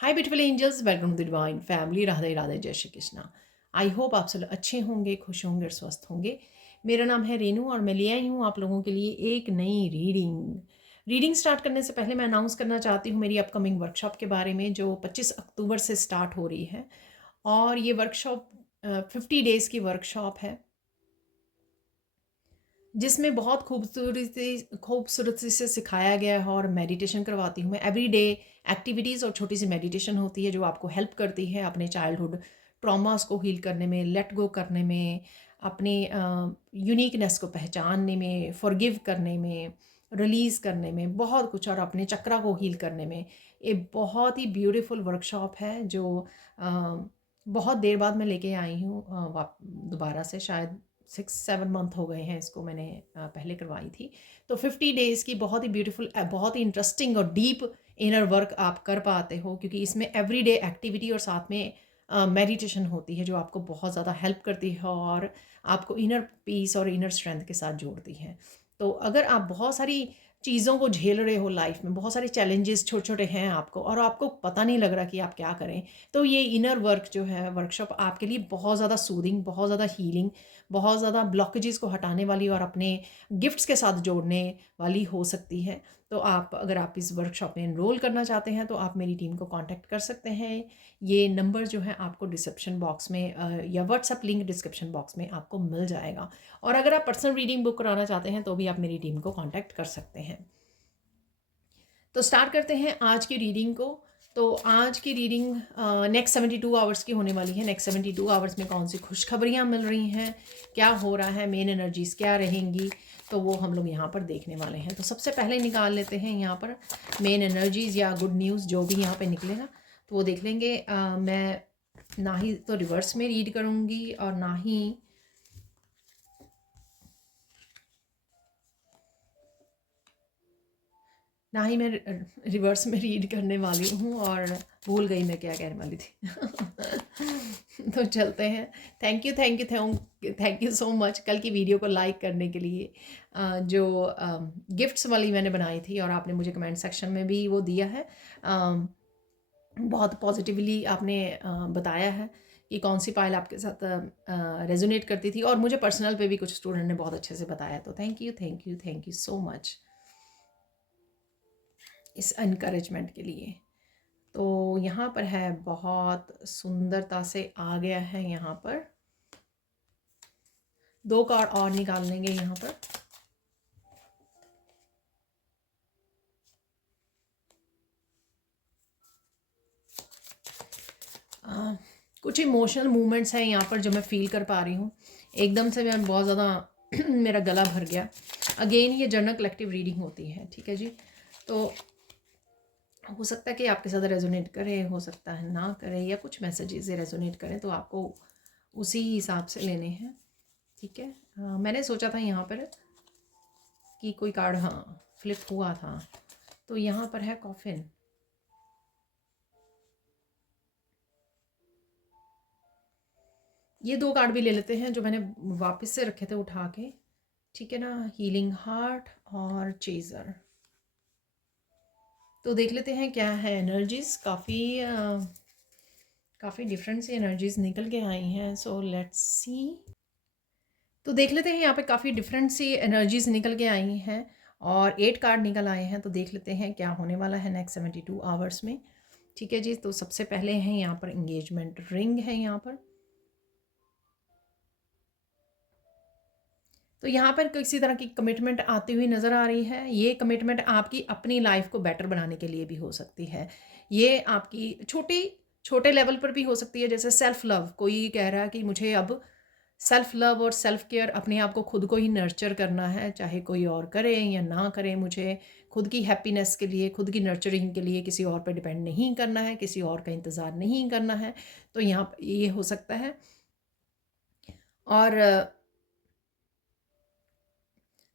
Hi beautiful angels, welcome to divine family. Radhe Radhe, जय Shri Krishna. I hope आप सब अच्छे होंगे, खुश होंगे और स्वस्थ होंगे। मेरा नाम है रेनू और मैं ले आई हूँ आप लोगों के लिए एक नई रीडिंग स्टार्ट करने से पहले मैं अनाउंस करना चाहती हूँ मेरी अपकमिंग वर्कशॉप के बारे में, जो 25 अक्टूबर से स्टार्ट हो रही है। और ये वर्कशॉप 50 डेज़ की वर्कशॉप है, जिसमें बहुत खूबसूरती से सिखाया गया है और मेडिटेशन करवाती हूँ मैं। एवरीडे एक्टिविटीज़ और छोटी सी मेडिटेशन होती है जो आपको हेल्प करती है अपने चाइल्डहुड ट्रॉमास को हील करने में, लेट गो करने में, अपनी यूनिकनेस को पहचानने में, फॉरगिव करने में, रिलीज़ करने में, बहुत कुछ, और अपने चक्रा को हील करने में। ये बहुत ही ब्यूटीफुल वर्कशॉप है जो बहुत देर बाद मैं लेके आई हूँ दोबारा से। शायद 6-7 मंथ हो गए हैं इसको मैंने पहले करवाई थी। तो 50 डेज़ की बहुत ही ब्यूटीफुल, बहुत ही इंटरेस्टिंग और डीप इनर वर्क आप कर पाते हो, क्योंकि इसमें एवरीडे एक्टिविटी और साथ में मेडिटेशन होती है जो आपको बहुत ज़्यादा हेल्प करती है और आपको इनर पीस और इनर स्ट्रेंथ के साथ जोड़ती है। तो अगर आप बहुत सारी चीज़ों को झेल रहे हो लाइफ में, बहुत सारे चैलेंजेस छोटे छोटे हैं आपको और आपको पता नहीं लग रहा कि आप क्या करें, तो ये इनर वर्क जो है वर्कशॉप आपके लिए बहुत ज़्यादा सूदिंग, बहुत ज़्यादा हीलिंग, बहुत ज़्यादा ब्लॉकेजेस को हटाने वाली और अपने गिफ्ट्स के साथ जोड़ने वाली हो सकती है। तो अगर आप इस वर्कशॉप में एनरोल करना चाहते हैं तो आप मेरी टीम को कांटेक्ट कर सकते हैं। ये नंबर जो है आपको डिस्क्रिप्शन बॉक्स में या व्हाट्सएप लिंक डिस्क्रिप्शन बॉक्स में आपको मिल जाएगा। और अगर आप पर्सनल रीडिंग बुक कराना चाहते हैं तो भी आप मेरी टीम को कांटेक्ट कर सकते हैं। तो स्टार्ट करते हैं आज की रीडिंग को। तो आज की रीडिंग नेक्स्ट 72 आवर्स की होने वाली है। नेक्स्ट 72 आवर्स में कौन सी खुशखबरियाँ मिल रही हैं, क्या हो रहा है, मेन एनर्जीज क्या रहेंगी, तो वो हम लोग यहाँ पर देखने वाले हैं। तो सबसे पहले निकाल लेते हैं यहाँ पर मेन एनर्जीज या गुड न्यूज़, जो भी यहाँ पे निकलेगा तो वो देख लेंगे। मैं ना ही तो रिवर्स में रीड करूँगी और ना ही मैं रिवर्स में रीड करने वाली हूँ, और भूल गई मैं क्या कहने वाली थी। तो चलते हैं। थैंक यू सो मच कल की वीडियो को लाइक करने के लिए। जो गिफ्ट्स वाली मैंने बनाई थी और आपने मुझे कमेंट सेक्शन में भी वो दिया है। बहुत पॉजिटिवली आपने बताया है कि कौन सी पाइल आपके साथ रेजोनेट करती थी, और मुझे पर्सनल पे भी कुछ स्टूडेंट ने बहुत अच्छे से बताया। तो थैंक यू सो मच इस इनकरेजमेंट के लिए। तो यहाँ पर है, बहुत सुंदरता से आ गया है। यहाँ पर 2 कार्ड और निकाल लेंगे यहाँ पर। कुछ इमोशनल मूवमेंट्स हैं यहाँ पर जो मैं फील कर पा रही हूँ। एकदम से मैं बहुत ज़्यादा मेरा गला भर गया। अगेन ये जनरल कलेक्टिव रीडिंग होती है, ठीक है जी। तो हो सकता है कि आपके साथ रेजोनेट करे, हो सकता है ना करे, या कुछ मैसेजेस रेजोनेट करें, तो आपको उसी हिसाब से लेने हैं, ठीक है। मैंने सोचा था यहाँ पर कि कोई कार्ड फ्लिप हुआ था। तो यहाँ पर है कॉफिन। ये 2 कार्ड भी ले लेते हैं जो मैंने वापस से रखे थे उठा के, ठीक है ना। हीलिंग हार्ट और चेजर। तो देख लेते हैं क्या है एनर्जीज। काफ़ी डिफरेंट सी एनर्जीज निकल के आई हैं। So let's see. तो देख लेते हैं यहाँ पे काफ़ी डिफरेंट सी एनर्जीज निकल के आई हैं और 8 कार्ड निकल आए हैं। तो देख लेते हैं क्या होने वाला है नेक्स्ट 72 आवर्स में, ठीक है जी। तो सबसे पहले हैं यहाँ पर एंगेजमेंट रिंग है यहाँ पर। तो यहाँ पर किसी तरह की कमिटमेंट आती हुई नज़र आ रही है। ये कमिटमेंट आपकी अपनी लाइफ को बेटर बनाने के लिए भी हो सकती है। ये आपकी छोटे लेवल पर भी हो सकती है, जैसे सेल्फ लव। कोई कह रहा है कि मुझे अब सेल्फ लव और सेल्फ केयर, अपने आप को खुद को ही नर्चर करना है, चाहे कोई और करे या ना करे। मुझे खुद की हैप्पीनेस के लिए, खुद की नर्चरिंग के लिए किसी और पर डिपेंड नहीं करना है, किसी और का इंतज़ार नहीं करना है। तो यहाँ ये हो सकता है। और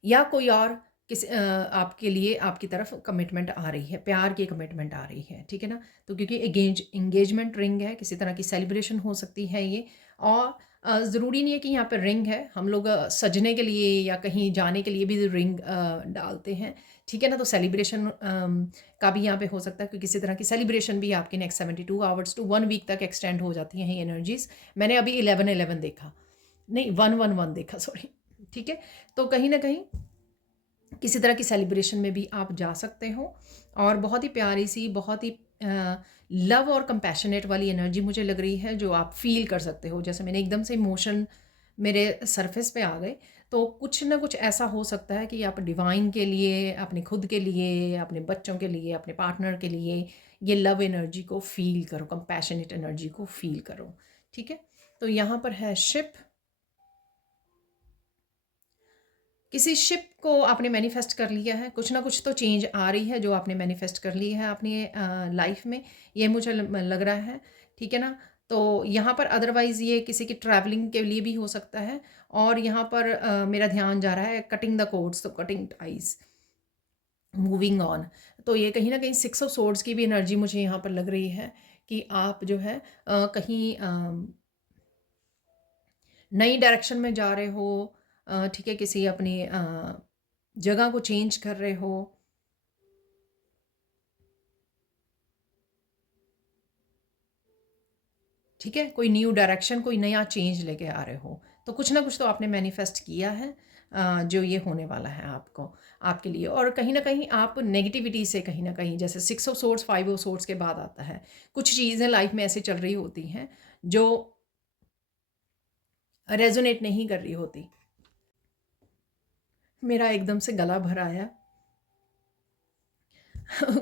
या कोई और आपके लिए आपकी तरफ कमिटमेंट आ रही है, प्यार की कमिटमेंट आ रही है, ठीक है ना। तो क्योंकि एंगेजमेंट रिंग है, किसी तरह की सेलिब्रेशन हो सकती है ये। और ज़रूरी नहीं है कि यहाँ पे रिंग है, हम लोग सजने के लिए या कहीं जाने के लिए भी रिंग डालते हैं, ठीक है ना? तो सेलिब्रेशन का भी यहाँ पे हो सकता है कि किसी तरह की सेलिब्रेशन भी आपके नेक्स्ट 72 आवर्स टू 1 वीक तक एक्सटेंड हो जाती हैं ये एनर्जीज़। मैंने अभी 11-11 देखा, नहीं 1-1-1 देखा, सॉरी, ठीक है? तो कहीं न कहीं किसी तरह की सेलिब्रेशन में भी आप जा सकते हो, और बहुत ही प्यारी सी, बहुत ही लव और कंपैशनेट वाली एनर्जी मुझे लग रही है जो आप फील कर सकते हो। जैसे मैंने एकदम से इमोशन मेरे सरफेस पे आ गए, तो कुछ ना कुछ ऐसा हो सकता है कि आप डिवाइन के लिए, अपने खुद के लिए, अपने बच्चों के लिए, अपने पार्टनर के लिए ये लव एनर्जी को फील करो, कंपैशनेट एनर्जी को फील करो, ठीक है? तो यहाँ पर है शिप। किसी शिप को आपने मैनिफेस्ट कर लिया है, कुछ ना कुछ तो चेंज आ रही है जो आपने मैनिफेस्ट कर ली है अपनी लाइफ में, ये मुझे लग रहा है, ठीक है ना? तो यहाँ पर अदरवाइज़ ये किसी की ट्रैवलिंग के लिए भी हो सकता है, और यहाँ पर मेरा ध्यान जा रहा है कटिंग द कोड्स, तो कटिंग टाइज, मूविंग ऑन। तो ये कहीं ना कहीं 6 ऑफ सोर्ड्स की भी एनर्जी मुझे यहाँ पर लग रही है कि आप जो है कहीं नई डायरेक्शन में जा रहे हो, ठीक है, किसी अपनी जगह को चेंज कर रहे हो, ठीक है, कोई न्यू डायरेक्शन, कोई नया चेंज लेके आ रहे हो, तो कुछ ना कुछ तो आपने मैनिफेस्ट किया है जो ये होने वाला है आपको, आपके लिए। और कहीं ना कहीं आप नेगेटिविटी से, कहीं ना कहीं, जैसे 6 ऑफ सोर्ड्स 5 ऑफ सोर्ड्स के बाद आता है, कुछ चीज़ें लाइफ में ऐसे चल रही होती हैं जो रेजोनेट नहीं कर रही होती। मेरा एकदम से गला भर आया।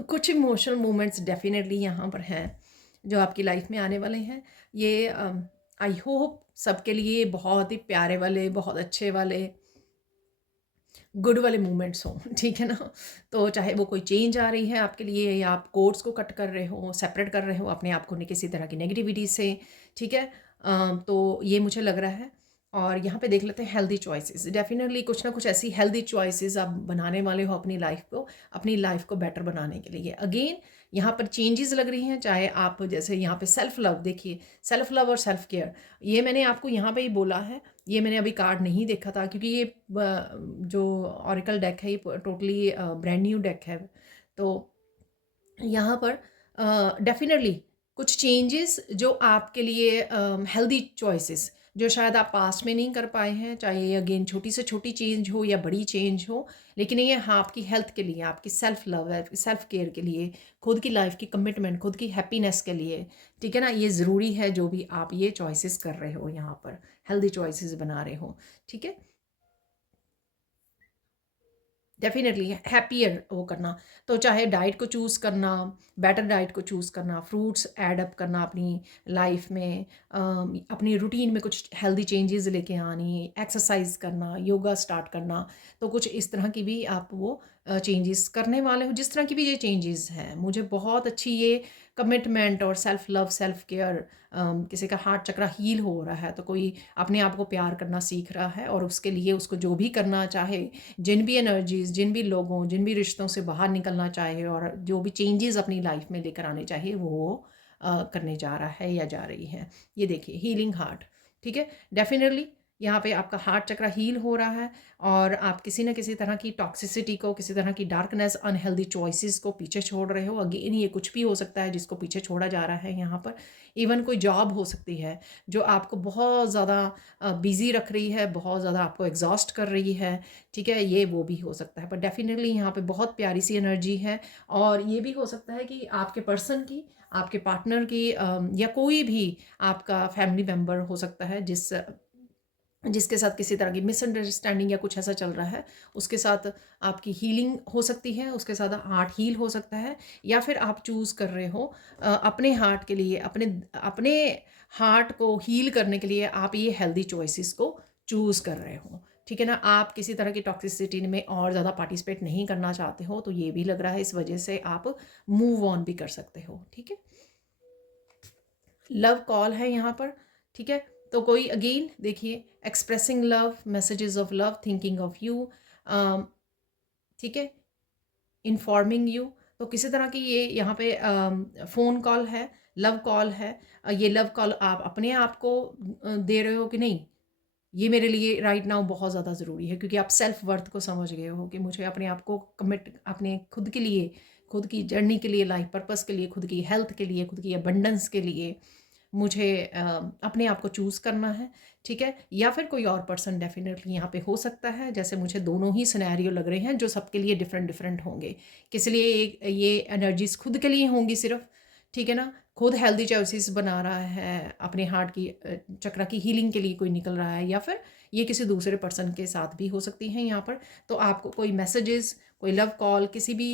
कुछ इमोशनल मोमेंट्स डेफिनेटली यहाँ पर हैं जो आपकी लाइफ में आने वाले हैं। ये आई होप सबके लिए बहुत ही प्यारे वाले, बहुत अच्छे वाले, गुड वाले मोमेंट्स हों, ठीक है ना? तो चाहे वो कोई चेंज आ रही है आपके लिए, या आप कोर्स को कट कर रहे हो, सेपरेट कर रहे हो अपने आप को किसी तरह की नेगेटिविटी से, ठीक है? तो ये मुझे लग रहा है। और यहाँ पे देख लेते हैं हेल्दी चॉइसेस। डेफिनेटली कुछ ना कुछ ऐसी हेल्दी चॉइसेस आप बनाने वाले हो अपनी लाइफ को बेटर बनाने के लिए। अगेन यहाँ पर चेंजेस लग रही हैं, चाहे आप जैसे यहाँ पे सेल्फ लव देखिए, सेल्फ लव और सेल्फ केयर, ये मैंने आपको यहाँ पे ही बोला है। ये मैंने अभी कार्ड नहीं देखा था क्योंकि ये जो ऑरिकल डेक है ये टोटली ब्रांड न्यू डेक है। तो यहाँ पर डेफिनेटली कुछ चेंजेस जो आपके लिए हेल्दी चॉइसेस जो शायद आप पास्ट में नहीं कर पाए हैं, चाहे ये अगेन छोटी से छोटी चेंज हो या बड़ी चेंज हो, लेकिन ये हाँ आपकी हेल्थ के लिए, आपकी सेल्फ लव है, सेल्फ केयर के लिए, खुद की लाइफ की कमिटमेंट, खुद की हैप्पीनेस के लिए, ठीक है ना? ये ज़रूरी है जो भी आप ये चॉइसेस कर रहे हो, यहाँ पर हेल्दी चॉइसेस बना रहे हो, ठीक है? डेफिनेटली हैप्पियर वो करना, तो चाहे डाइट को चूज़ करना, बेटर डाइट को चूज़ करना, फ्रूट्स ऐड अप करना अपनी लाइफ में, अपनी रूटीन में कुछ हेल्दी चेंजेस लेके आनी, एक्सरसाइज करना, योगा स्टार्ट करना, तो कुछ इस तरह की भी आप वो चेंजेस करने वाले हो। जिस तरह की भी ये चेंजेस हैं, मुझे बहुत अच्छी ये कमिटमेंट और सेल्फ लव, सेल्फ केयर, किसी का हार्ट चक्रा हील हो रहा है, तो कोई अपने आप को प्यार करना सीख रहा है, और उसके लिए उसको जो भी करना चाहे, जिन भी एनर्जीज़, जिन भी लोगों, जिन भी रिश्तों से बाहर निकलना चाहे, और जो भी चेंजेस अपनी लाइफ में लेकर आने चाहिए, वो करने जा रहा है या जा रही है। ये देखिए हीलिंग हार्ट, ठीक है? डेफिनेटली यहाँ पे आपका हार्ट चक्र हील हो रहा है, और आप किसी न किसी तरह की टॉक्सिसिटी को, किसी तरह की डार्कनेस, अनहेल्दी चॉइसेस को पीछे छोड़ रहे हो। अगेन ये कुछ भी हो सकता है जिसको पीछे छोड़ा जा रहा है यहाँ पर। इवन कोई जॉब हो सकती है जो आपको बहुत ज़्यादा बिज़ी रख रही है, बहुत ज़्यादा आपको एग्जॉस्ट कर रही है, ठीक है? ये वो भी हो सकता है, पर डेफिनेटली यहाँ पे बहुत प्यारी सी एनर्जी है। और ये भी हो सकता है कि आपके पर्सन की, आपके पार्टनर की, या कोई भी आपका फैमिली मेम्बर हो सकता है जिसके साथ किसी तरह की मिसअंडरस्टैंडिंग या कुछ ऐसा चल रहा है, उसके साथ आपकी हीलिंग हो सकती है, उसके साथ हार्ट हील हो सकता है, या फिर आप चूज़ कर रहे हो अपने हार्ट के लिए, अपने अपने हार्ट को हील करने के लिए आप ये हेल्दी चॉइसेस को चूज़ कर रहे हो, ठीक है ना? आप किसी तरह की टॉक्सिसिटी में और ज़्यादा पार्टिसिपेट नहीं करना चाहते हो, तो ये भी लग रहा है इस वजह से आप मूव ऑन भी कर सकते हो, ठीक है? लव कॉल है यहाँ पर, ठीक है? तो कोई अगेन देखिए expressing love, messages of love, thinking of you, ठीक है, इन्फॉर्मिंग यू, तो किसी तरह की ये यहाँ पे फ़ोन कॉल है, लव कॉल है। ये लव कॉल आप अपने आप को दे रहे हो कि नहीं, ये मेरे लिए राइट नाउ बहुत ज़्यादा ज़रूरी है, क्योंकि आप सेल्फ वर्थ को समझ गए हो कि मुझे अपने आप को कमिट, अपने खुद के लिए, खुद की जर्नी के लिए, लाइफ पर्पस के लिए, खुद की हेल्थ के लिए, खुद की अबंडेंस के लिए मुझे अपने आप को चूज़ करना है। ठीक है, या फिर कोई और पर्सन डेफिनेटली यहाँ पे हो सकता है। जैसे मुझे दोनों ही सिनेरियो लग रहे हैं जो सबके लिए डिफरेंट डिफरेंट होंगे। किसी लिए ये एनर्जीज खुद के लिए होंगी सिर्फ, ठीक है ना, खुद हेल्दी चॉइसेस बना रहा है, अपने हार्ट की चक्र की हीलिंग के लिए कोई निकल रहा है, या फिर ये किसी दूसरे पर्सन के साथ भी हो सकती हैं यहाँ पर। तो आपको कोई मैसेजेस, कोई लव कॉल किसी भी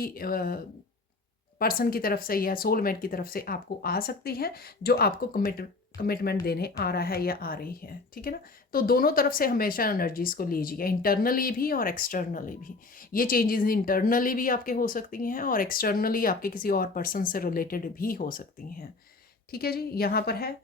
पर्सन की तरफ से या सोलमेट की तरफ से आपको आ सकती है, जो आपको कमिटमेंट देने आ रहा है या आ रही है। ठीक है ना, तो दोनों तरफ से हमेशा एनर्जीज को लीजिए, इंटरनली भी और एक्सटर्नली भी। ये चेंजेस इंटरनली भी आपके हो सकती हैं और एक्सटर्नली आपके किसी और पर्सन से रिलेटेड भी हो सकती हैं। ठीक है जी, यहाँ पर है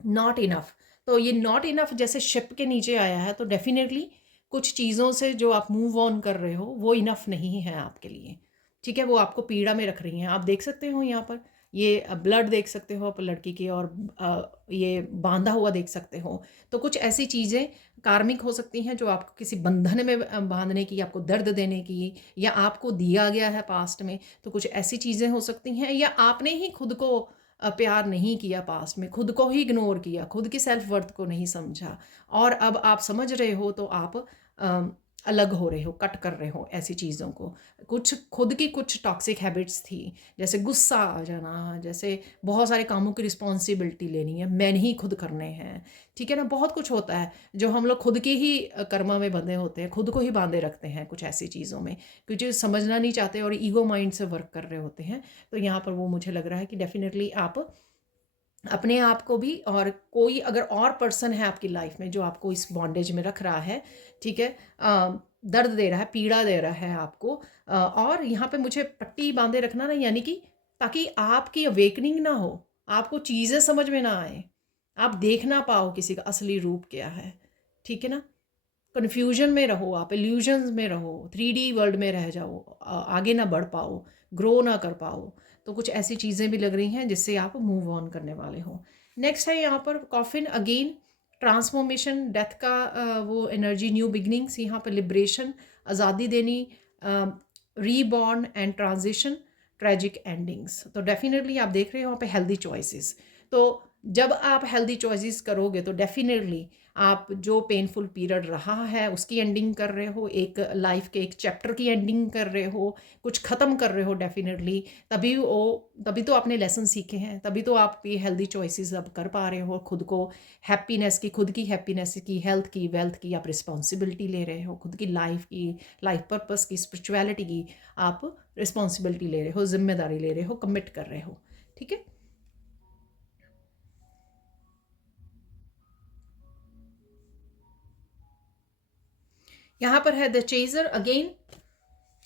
नॉट इनफ। तो ये नॉट इनफ जैसे शिप के नीचे आया है, तो डेफिनेटली कुछ चीज़ों से जो आप मूव ऑन कर रहे हो वो इनफ नहीं है आपके लिए। ठीक है, वो आपको पीड़ा में रख रही हैं। आप देख सकते हो यहाँ पर ये ब्लड देख सकते हो आप लड़की की, और ये बांधा हुआ देख सकते हो। तो कुछ ऐसी चीज़ें कार्मिक हो सकती हैं जो आपको किसी बंधन में बांधने की, आपको दर्द देने की, या आपको दिया गया है पास्ट में। तो कुछ ऐसी चीज़ें हो सकती हैं, या आपने ही खुद को प्यार नहीं किया पास्ट में, खुद को ही इग्नोर किया, खुद की सेल्फ वर्थ को नहीं समझा, और अब आप समझ रहे हो तो आप अलग हो रहे हो, कट कर रहे हो ऐसी चीज़ों को। कुछ खुद की कुछ टॉक्सिक हैबिट्स थी, जैसे गुस्सा आ जाना, जैसे बहुत सारे कामों की रिस्पॉन्सिबिलिटी लेनी है, मैंने ही खुद करने हैं। ठीक है ना, बहुत कुछ होता है जो हम लोग खुद के ही कर्मा में बंधे होते हैं, खुद को ही बांधे रखते हैं कुछ ऐसी चीज़ों में, क्योंकि समझना नहीं चाहते और ईगो माइंड से वर्क कर रहे होते हैं। तो यहाँ पर वो मुझे लग रहा है कि डेफिनेटली आप अपने आप को भी, और कोई अगर और पर्सन है आपकी लाइफ में जो आपको इस बॉन्डेज में रख रहा है, ठीक है, दर्द दे रहा है, पीड़ा दे रहा है आपको, और यहाँ पे मुझे पट्टी बांधे रखना ना, यानी कि ताकि आपकी अवेकनिंग ना हो, आपको चीज़ें समझ में ना आए, आप देख ना पाओ किसी का असली रूप क्या है। ठीक है ना, कन्फ्यूजन में रहो, आप इल्यूजन्स में रहो, 3D वर्ल्ड में रह जाओ, आगे ना बढ़ पाओ, ग्रो ना कर पाओ। तो कुछ ऐसी चीज़ें भी लग रही हैं जिससे आप मूव ऑन करने वाले हो। नेक्स्ट है यहाँ पर कॉफिन अगेन, ट्रांसफॉर्मेशन, डेथ का वो एनर्जी, न्यू बिगनिंग्स, यहाँ पर लिबरेशन, आज़ादी देनी, reborn and transition, tragic endings. तो डेफिनेटली आप देख रहे हो यहाँ पे हेल्दी चॉइसेस। तो जब आप हेल्दी चॉइसेस करोगे तो डेफिनेटली आप जो पेनफुल पीरियड रहा है उसकी एंडिंग कर रहे हो, एक लाइफ के एक चैप्टर की एंडिंग कर रहे हो, कुछ ख़त्म कर रहे हो डेफिनेटली। तभी तो आपने लेसन सीखे हैं, तभी तो आप ये हेल्दी चॉइसेस अब कर पा रहे हो, खुद को हैप्पीनेस की, खुद की हैप्पीनेस की, हेल्थ की, वेल्थ की आप रिस्पॉन्सिबिलिटी ले रहे हो, खुद की लाइफ की, लाइफ पर्पस की, स्पिरिचुअलिटी की आप रिस्पॉन्सिबिलिटी ले रहे हो, जिम्मेदारी ले रहे हो, कमिट कर रहे हो। ठीक है, यहाँ पर है द चेजर अगेन।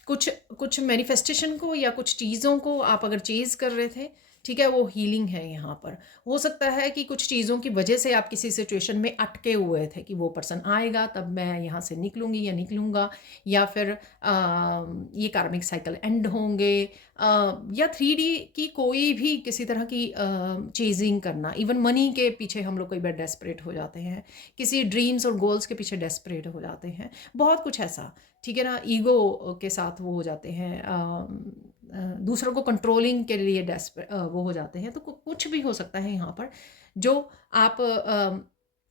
कुछ कुछ मैनिफेस्टेशन को या कुछ चीज़ों को आप अगर चेज़ कर रहे थे, ठीक है, वो हीलिंग है यहाँ पर। हो सकता है कि कुछ चीज़ों की वजह से आप किसी सिचुएशन में अटके हुए थे कि वो पर्सन आएगा तब मैं यहाँ से निकलूँगी या निकलूँगा, या फिर ये कार्मिक साइकिल एंड होंगे, या 3D की कोई भी किसी तरह की चेजिंग करना, इवन मनी के पीछे हम लोग कई बार डेस्परेट हो जाते हैं, किसी ड्रीम्स और गोल्स के पीछे डेस्परेट हो जाते हैं, बहुत कुछ ऐसा। ठीक है ना, ईगो के साथ वो हो जाते हैं, दूसरों को कंट्रोलिंग के लिए वो हो जाते हैं। तो कुछ भी हो सकता है यहाँ पर जो आप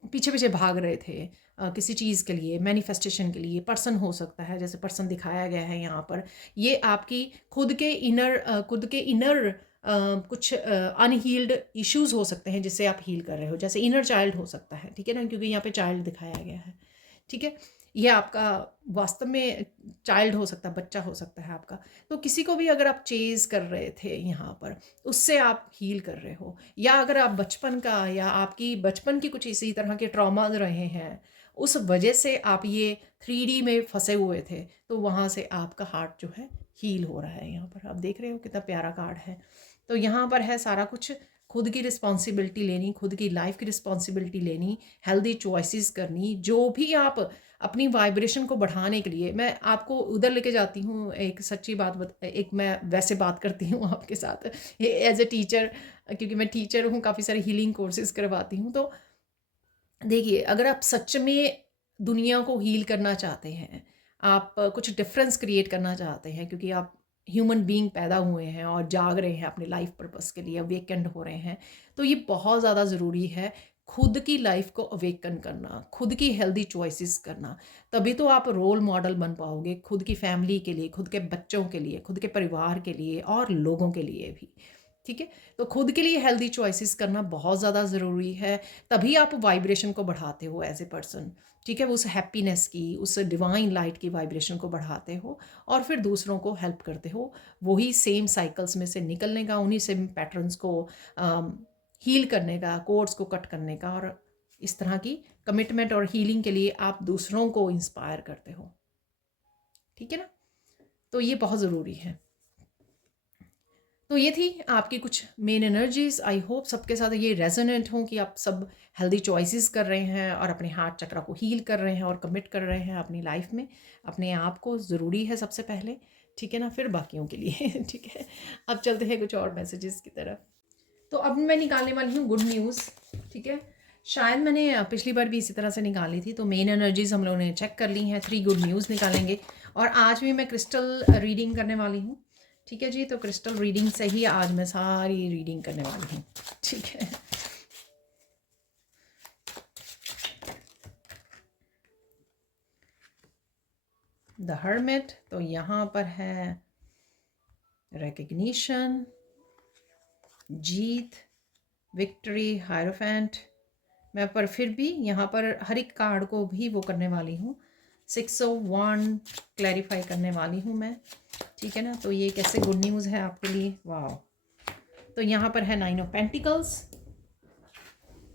पीछे पीछे भाग रहे थे किसी चीज़ के लिए, मैनिफेस्टेशन के लिए। पर्सन हो सकता है, जैसे पर्सन दिखाया गया है यहाँ पर, ये आपकी खुद के इनर कुछ अनहील्ड इश्यूज हो सकते हैं जिससे आप हील कर रहे हो, जैसे इनर चाइल्ड हो सकता है। ठीक है ना, क्योंकि यहाँ पे चाइल्ड दिखाया गया है। ठीक है, ये आपका वास्तव में चाइल्ड हो सकता है, बच्चा हो सकता है आपका। तो किसी को भी अगर आप चेज़ कर रहे थे यहाँ पर, उससे आप हील कर रहे हो, या अगर आप बचपन का या आपकी बचपन की कुछ इसी तरह के ट्रॉमा रहे हैं, उस वजह से आप ये 3D में फंसे हुए थे, तो वहाँ से आपका हार्ट जो है हील हो रहा है। यहाँ पर आप देख रहे हो कितना प्यारा कार्ड है। तो यहाँ पर है सारा कुछ, खुद की रिस्पॉन्सिबिलिटी लेनी, खुद की लाइफ की रिस्पॉन्सिबिलिटी लेनी, हेल्दी चॉइसेस करनी, जो भी आप अपनी वाइब्रेशन को बढ़ाने के लिए मैं आपको उधर लेके जाती हूँ। एक सच्ची एक मैं वैसे बात करती हूँ आपके साथ एज ए टीचर, क्योंकि मैं टीचर हूँ, काफ़ी सारे हीलिंग कोर्सेज करवाती हूँ। तो देखिए, अगर आप सच में दुनिया को हील करना चाहते हैं, आप कुछ डिफरेंस क्रिएट करना चाहते हैं, क्योंकि आप ह्यूमन बीइंग पैदा हुए हैं और जाग रहे हैं अपने लाइफ पर्पस के लिए, अवेकेंड हो रहे हैं, तो ये बहुत ज़्यादा ज़रूरी है खुद की लाइफ को अवेकन करना, खुद की हेल्दी चॉइसेस करना। तभी तो आप रोल मॉडल बन पाओगे खुद की फैमिली के लिए, खुद के बच्चों के लिए, खुद के परिवार के लिए और लोगों के लिए भी। ठीक है? तो खुद के लिए हेल्दी चॉइसेस करना बहुत ज़्यादा ज़रूरी है। तभी आप वाइब्रेशन को बढ़ाते हो एज ए पर्सन। ठीक है? वो उस हैप्पीनेस की, उस डिवाइन लाइट की वाइब्रेशन को बढ़ाते हो और फिर दूसरों को हेल्प करते हो वही सेम साइकिल्स में से निकलने का, उन्हीं सेम पैटर्न्स को हील करने का, कोर्स को कट करने का, और इस तरह की कमिटमेंट और हीलिंग के लिए आप दूसरों को इंस्पायर करते हो। ठीक है ना? तो ये बहुत ज़रूरी है। तो ये थी आपकी कुछ मेन एनर्जीज। आई होप सबके साथ ये रेजोनेंट हों कि आप सब हेल्दी चॉइसेस कर रहे हैं और अपने हार्ट चक्रा को हील कर रहे हैं और कमिट कर रहे हैं अपनी लाइफ में। अपने आप को ज़रूरी है सबसे पहले, ठीक है ना, फिर बाकियों के लिए ठीक है। अब चलते हैं कुछ और मैसेजेस की तरफ। तो अब मैं निकालने वाली हूँ गुड न्यूज़। ठीक है, शायद मैंने पिछली बार भी इसी तरह से निकाली थी। तो मेन एनर्जीज हम लोगों ने चेक कर ली हैं, 3 गुड न्यूज़ निकालेंगे। और आज भी मैं क्रिस्टल रीडिंग करने वाली हूँ। ठीक है जी, तो क्रिस्टल रीडिंग से ही आज मैं सारी रीडिंग करने वाली हूँ। ठीक है, द हर्मिट, तो यहाँ पर है रिकग्निशन, जीत, विक्ट्री, हायरोफेंट। मैं पर फिर भी यहाँ पर हर एक कार्ड को भी वो करने वाली हूँ, 6 ऑफ वांड क्लैरिफाई करने वाली हूँ मैं। ठीक है ना, तो ये कैसे गुड न्यूज़ है आपके लिए। वाह, तो यहाँ पर है 9 ऑफ पेंटिकल्स,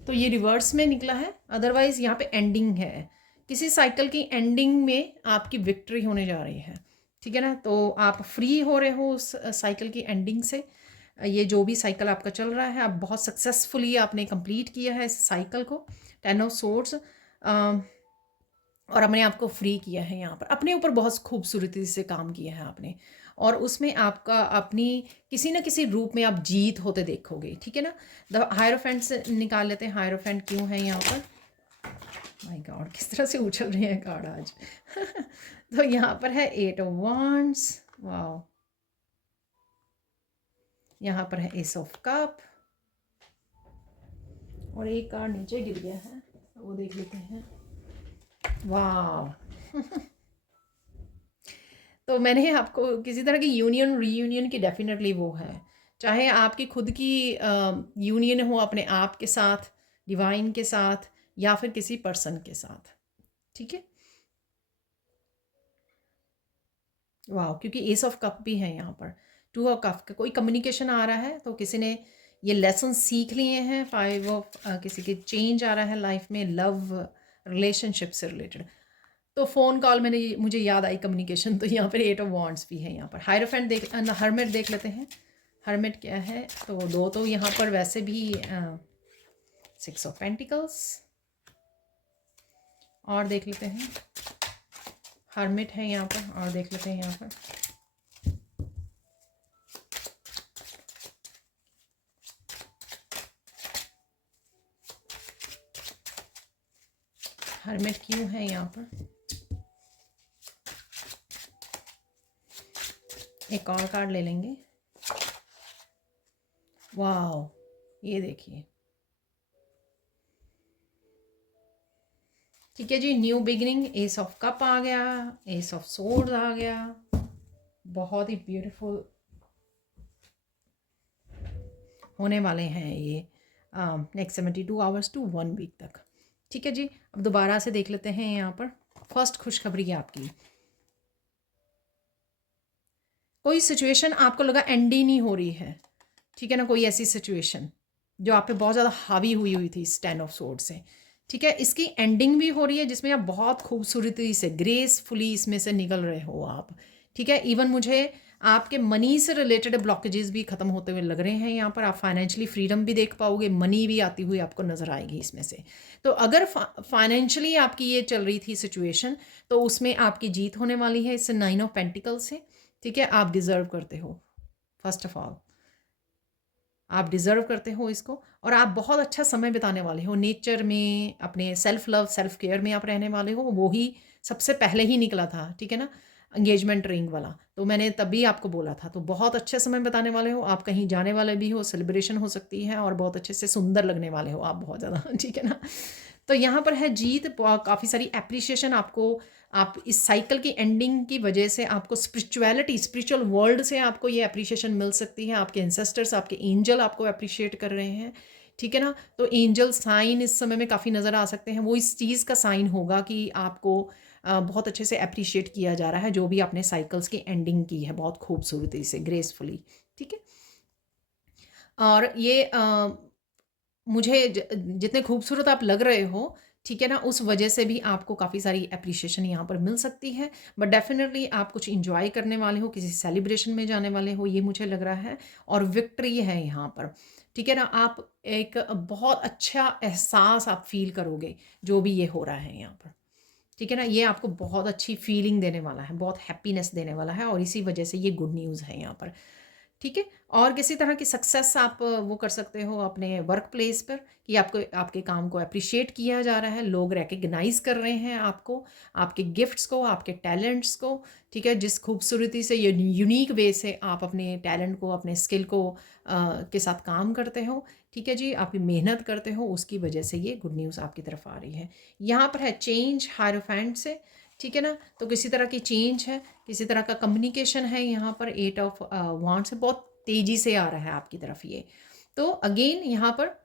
तो ये रिवर्स में निकला है। अदरवाइज यहाँ पे एंडिंग है, किसी साइकिल की एंडिंग में आपकी विक्ट्री होने जा रही है। ठीक है ना, तो आप फ्री हो रहे हो उस साइकिल की एंडिंग से। ये जो भी साइकिल आपका चल रहा है, आप बहुत सक्सेसफुली आपने कंप्लीट किया है इस साइकिल को, 10 ऑफ सोर्ड्स, और अपने आप को फ्री किया है। यहाँ पर अपने ऊपर बहुत खूबसूरती से काम किया है आपने, और उसमें आपका अपनी किसी न किसी रूप में आप जीत होते देखोगे। ठीक है ना, द हायरोफेंट से निकाल लेते हैं। हायरोफेंट क्यों है यहाँ पर, माय गॉड किस तरह से उछल रहे हैं कार्ड आज तो यहाँ पर है 8 ऑफ वांड्स, वाओ। यहाँ पर है एस ऑफ कप, और एक कार्ड नीचे गिर गया है, वो देख लेते हैं। वाह तो मैंने आपको किसी तरह की यूनियन रीयूनियन की डेफिनेटली वो है, चाहे आपकी खुद की यूनियन हो अपने आप के साथ, डिवाइन के साथ, या फिर किसी पर्सन के साथ। ठीक है, वाह, क्योंकि एस ऑफ कप भी है यहाँ पर, 2 ऑफ कप का कोई कम्युनिकेशन आ रहा है, तो किसी ने ये लेसन सीख लिए हैं। 5 ऑफ किसी के चेंज आ रहा है लाइफ में, लव रिलेशनशिप से रिलेटेड। तो फ़ोन कॉल मुझे याद आई कम्युनिकेशन, तो यहाँ पर 8 ऑफ वॉन्ड्स भी है यहाँ पर। हायरोफेंट हर्मिट देख लेते हैं। हर्मिट क्या है, तो 2 तो यहाँ पर वैसे भी 6 ऑफ पेंटिकल्स, और देख लेते हैं। हर्मिट है यहाँ पर, और देख लेते हैं यहाँ पर हर्मिट क्यों है यहाँ पर। एक और कार्ड ले लेंगे। वाह, ये देखिए, ठीक है जी, new beginning, ace of cup आ गया, एस ऑफ सोर्ड्स आ गया, बहुत ही ब्यूटीफुल होने वाले हैं ये नेक्स्ट 72 आवर्स टू 1 वीक तक। ठीक है जी, अब दोबारा से देख लेते हैं यहाँ पर। फर्स्ट खुशखबरी है आपकी, कोई सिचुएशन आपको लगा एंड ही नहीं हो रही है। ठीक है ना, कोई ऐसी सिचुएशन जो आप पे बहुत ज़्यादा हावी हुई थी इस 10 ऑफ सोर्ड से। ठीक है, इसकी एंडिंग भी हो रही है, जिसमें आप बहुत खूबसूरती से ग्रेसफुली इसमें से निकल रहे हो आप। ठीक है, इवन मुझे आपके मनी से रिलेटेड ब्लॉकेजेस भी ख़त्म होते हुए लग रहे हैं यहाँ पर। आप फाइनेंशियली फ्रीडम भी देख पाओगे, मनी भी आती हुई आपको नज़र आएगी इसमें से। तो अगर फाइनेंशियली आपकी ये चल रही थी सिचुएशन, तो उसमें आपकी जीत होने वाली है इससे 9 ऑफ पेंटिकल से। ठीक है, आप डिज़र्व करते हो, फर्स्ट ऑफ ऑल आप डिज़र्व करते हो इसको, और आप बहुत अच्छा समय बिताने वाले हो नेचर में, अपने सेल्फ लव सेल्फ केयर में आप रहने वाले हो। वो ही सबसे पहले ही निकला था, ठीक है ना, एंगेजमेंट रिंग वाला, तो मैंने तभी आपको बोला था। तो बहुत अच्छे समय बिताने वाले हो आप, कहीं जाने वाले भी हो, सेलिब्रेशन हो सकती है, और बहुत अच्छे से सुंदर लगने वाले हो आप बहुत ज़्यादा ठीक है ना। तो यहाँ पर है जीत, काफ़ी सारी एप्रिसिएशन आपको, आप इस साइकिल की एंडिंग की वजह से आपको स्पिरिचुअलिटी, स्पिरिचुअल वर्ल्ड से आपको ये एप्रिसिएशन मिल सकती है। आपके एंसेस्टर्स, आपके एंजल आपको अप्रिशिएट कर रहे हैं, ठीक है ना। तो एंजल साइन इस समय में काफ़ी नज़र आ सकते हैं। वो इस चीज़ का साइन होगा कि आपको बहुत अच्छे से अप्रिशिएट किया जा रहा है, जो भी आपने साइकिल्स की एंडिंग की है बहुत खूबसूरती से, ग्रेसफुली, ठीक है। और ये मुझे जितने खूबसूरत आप लग रहे हो, ठीक है ना, उस वजह से भी आपको काफ़ी सारी एप्रिशिएशन यहाँ पर मिल सकती है। बट डेफिनेटली आप कुछ इंजॉय करने वाले हो, किसी सेलिब्रेशन में जाने वाले हो, ये मुझे लग रहा है। और विक्ट्री है यहाँ पर, ठीक है ना। आप एक बहुत अच्छा एहसास आप फील करोगे जो भी ये हो रहा है यहाँ पर, ठीक है ना। ये आपको बहुत अच्छी फीलिंग देने वाला है, बहुत हैप्पीनेस देने वाला है, और इसी वजह से ये गुड न्यूज़ है यहाँ पर, ठीक है। और किसी तरह की सक्सेस आप वो कर सकते हो अपने वर्क प्लेस पर, कि आपको आपके काम को अप्रिशिएट किया जा रहा है, लोग रिकग्नाइज कर रहे हैं आपको, आपके गिफ्ट्स को, आपके टैलेंट्स को, ठीक है। जिस खूबसूरती से, ये यूनिक वे से आप अपने टैलेंट को, अपने स्किल को के साथ काम करते हो, ठीक है जी, आपकी मेहनत करते हो, उसकी वजह से ये गुड न्यूज़ आपकी तरफ आ रही है। यहाँ पर है चेंज हायरोफेंट से, ठीक है ना। तो किसी तरह की चेंज है, किसी तरह का कम्युनिकेशन है यहाँ पर। 8 ऑफ वांड से बहुत तेजी से आ रहा है आपकी तरफ ये। तो अगेन यहाँ पर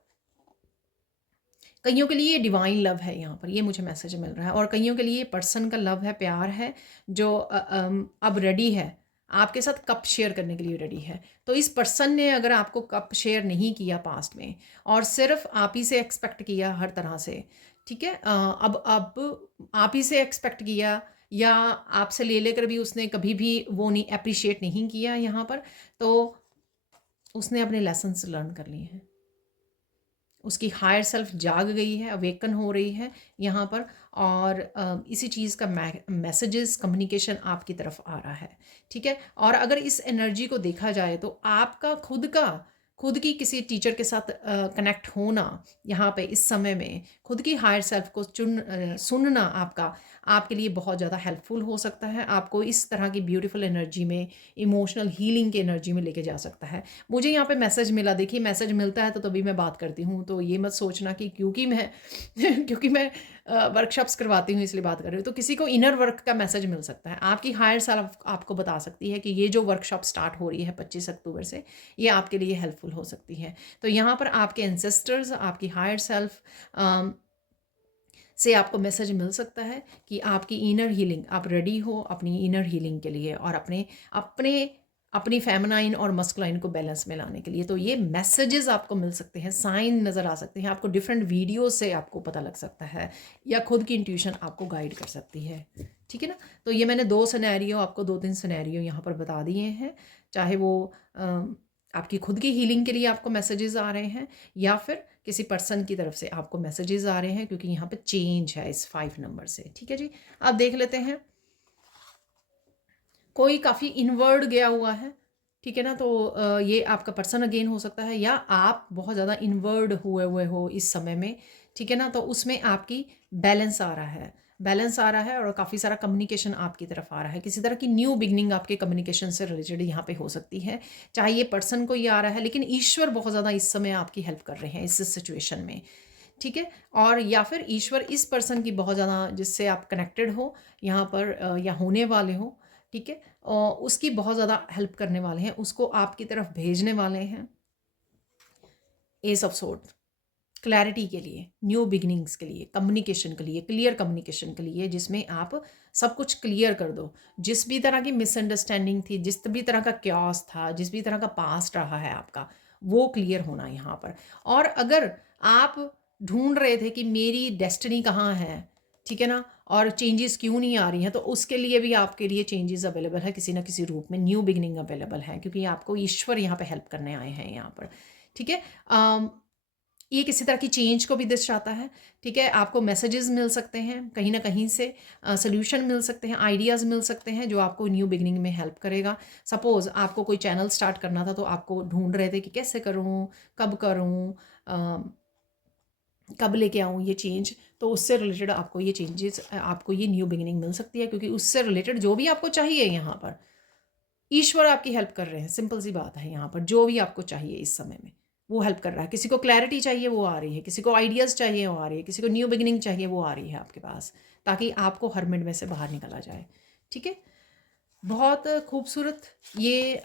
कईयों के लिए डिवाइन लव है यहाँ पर, ये मुझे मैसेज मिल रहा है। और कईयों के लिए पर्सन का लव है, प्यार है, जो अब रेडी है आपके साथ कप शेयर करने के लिए रेडी है। तो इस पर्सन ने अगर आपको कप शेयर नहीं किया पास्ट में, और सिर्फ आप ही से एक्सपेक्ट किया हर तरह से, ठीक है, अब आप ही से एक्सपेक्ट किया, या आपसे ले लेकर भी उसने कभी भी वो नहीं अप्रिशिएट नहीं किया यहाँ पर, तो उसने अपने लेसन्स लर्न कर लिए हैं। उसकी हायर सेल्फ जाग गई है, अवेकन हो रही है यहाँ पर। और इसी चीज़ का मैसेजेस कम्युनिकेशन आपकी तरफ आ रहा है, ठीक है। और अगर इस एनर्जी को देखा जाए, तो आपका खुद की किसी टीचर के साथ कनेक्ट होना यहाँ पे इस समय में, खुद की हायर सेल्फ को सुनना आपके लिए बहुत ज़्यादा हेल्पफुल हो सकता है। आपको इस तरह की ब्यूटीफुल एनर्जी में, इमोशनल हीलिंग की एनर्जी में लेके जा सकता है। मुझे यहाँ पे मैसेज मिला, देखिए मैसेज मिलता है तो तभी मैं बात करती हूँ, तो ये मत सोचना कि क्योंकि मैं क्योंकि मैं वर्कशॉप्स करवाती हूँ इसलिए बात कर रही हूँ। तो किसी को इनर वर्क का मैसेज मिल सकता है, आपकी हायर सेल्फ आपको बता सकती है कि ये जो वर्कशॉप स्टार्ट हो रही है 25 अक्टूबर से, ये आपके लिए हेल्पफुल हो सकती है। तो यहाँ पर आपके एंसेस्टर्स, आपकी हायर सेल्फ से आपको मैसेज मिल सकता है कि आपकी इनर हीलिंग, आप रेडी हो अपनी इनर हीलिंग के लिए, और अपने अपने अपनी फेमिनाइन और मस्कुलाइन को बैलेंस में लाने के लिए। तो ये मैसेजेस आपको मिल सकते हैं, साइन नज़र आ सकते हैं आपको, डिफरेंट वीडियो से आपको पता लग सकता है, या खुद की इंट्यूशन आपको गाइड कर सकती है, ठीक है ना। तो ये मैंने 2 सिनेरियो आपको, 2-3 सिनेरियो यहाँ पर बता दिए हैं, चाहे वो आपकी खुद की हीलिंग के लिए आपको मैसेजेस आ रहे हैं, या फिर किसी पर्सन की तरफ से आपको मैसेजेस आ रहे हैं, क्योंकि यहाँ पे चेंज है इस 5 नंबर से, ठीक है जी। आप देख लेते हैं, कोई काफ़ी इनवर्ड गया हुआ है, ठीक है ना। तो ये आपका पर्सन अगेन हो सकता है, या आप बहुत ज़्यादा इनवर्ड हुए हुए हो इस समय में, ठीक है ना। तो उसमें आपकी बैलेंस आ रहा है, बैलेंस आ रहा है, और काफ़ी सारा कम्युनिकेशन आपकी तरफ आ रहा है। किसी तरह की न्यू बिगनिंग आपके कम्युनिकेशन से रिलेटेड यहाँ पे हो सकती है, चाहे ये पर्सन को ही आ रहा है, लेकिन ईश्वर बहुत ज़्यादा इस समय आपकी हेल्प कर रहे हैं इस सिचुएशन में, ठीक है। और या फिर ईश्वर इस पर्सन की बहुत ज़्यादा, जिससे आप कनेक्टेड हो यहाँ पर, या होने वाले हो, ठीक है, उसकी बहुत ज़्यादा हेल्प करने वाले हैं, उसको आपकी तरफ भेजने वाले हैं। एस ऑफ सोर्ड, क्लैरिटी के लिए, न्यू बिगनिंग्स के लिए, कम्युनिकेशन के लिए, क्लियर कम्युनिकेशन के लिए, जिसमें आप सब कुछ क्लियर कर दो। जिस भी तरह की मिसअंडरस्टैंडिंग थी, जिस भी तरह का क्योस था, जिस भी तरह का पास्ट रहा है आपका, वो क्लियर होना यहाँ पर। और अगर आप ढूंढ रहे थे कि मेरी डेस्टिनी कहाँ है, ठीक है ना? और चेंजेस क्यों नहीं आ रही हैं, तो उसके लिए भी आपके लिए चेंजेस अवेलेबल है, किसी ना किसी रूप में न्यू बिगिनिंग अवेलेबल है, क्योंकि आपको ईश्वर यहाँ पे हेल्प करने आए हैं यहाँ पर। ठीक है। ये किसी तरह की चेंज को भी दर्शाता है। ठीक है, आपको मैसेजेस मिल सकते हैं कहीं ना कहीं से, सोल्यूशन मिल सकते हैं, आइडियाज़ मिल सकते हैं जो आपको न्यू बिगिनिंग में हेल्प करेगा। सपोज़ आपको कोई चैनल स्टार्ट करना था, तो आपको ढूंढ रहे थे कि कैसे करूँ, कब करूँ, कब लेके आऊँ ये चेंज, तो उससे रिलेटेड आपको ये चेंजेस, आपको ये न्यू बिगिनिंग मिल सकती है, क्योंकि उससे रिलेटेड जो भी आपको चाहिए यहाँ पर ईश्वर आपकी हेल्प कर रहे हैं। सिंपल सी बात है, यहाँ पर जो भी आपको चाहिए इस समय में वो हेल्प कर रहा है। किसी को क्लैरिटी चाहिए वो आ रही है, किसी को आइडियाज़ चाहिए वो आ रही है, किसी को न्यू बिगिनिंग चाहिए वो आ रही है आपके पास, ताकि आपको हरमिट में से बाहर निकला जाए। ठीक है, बहुत खूबसूरत ये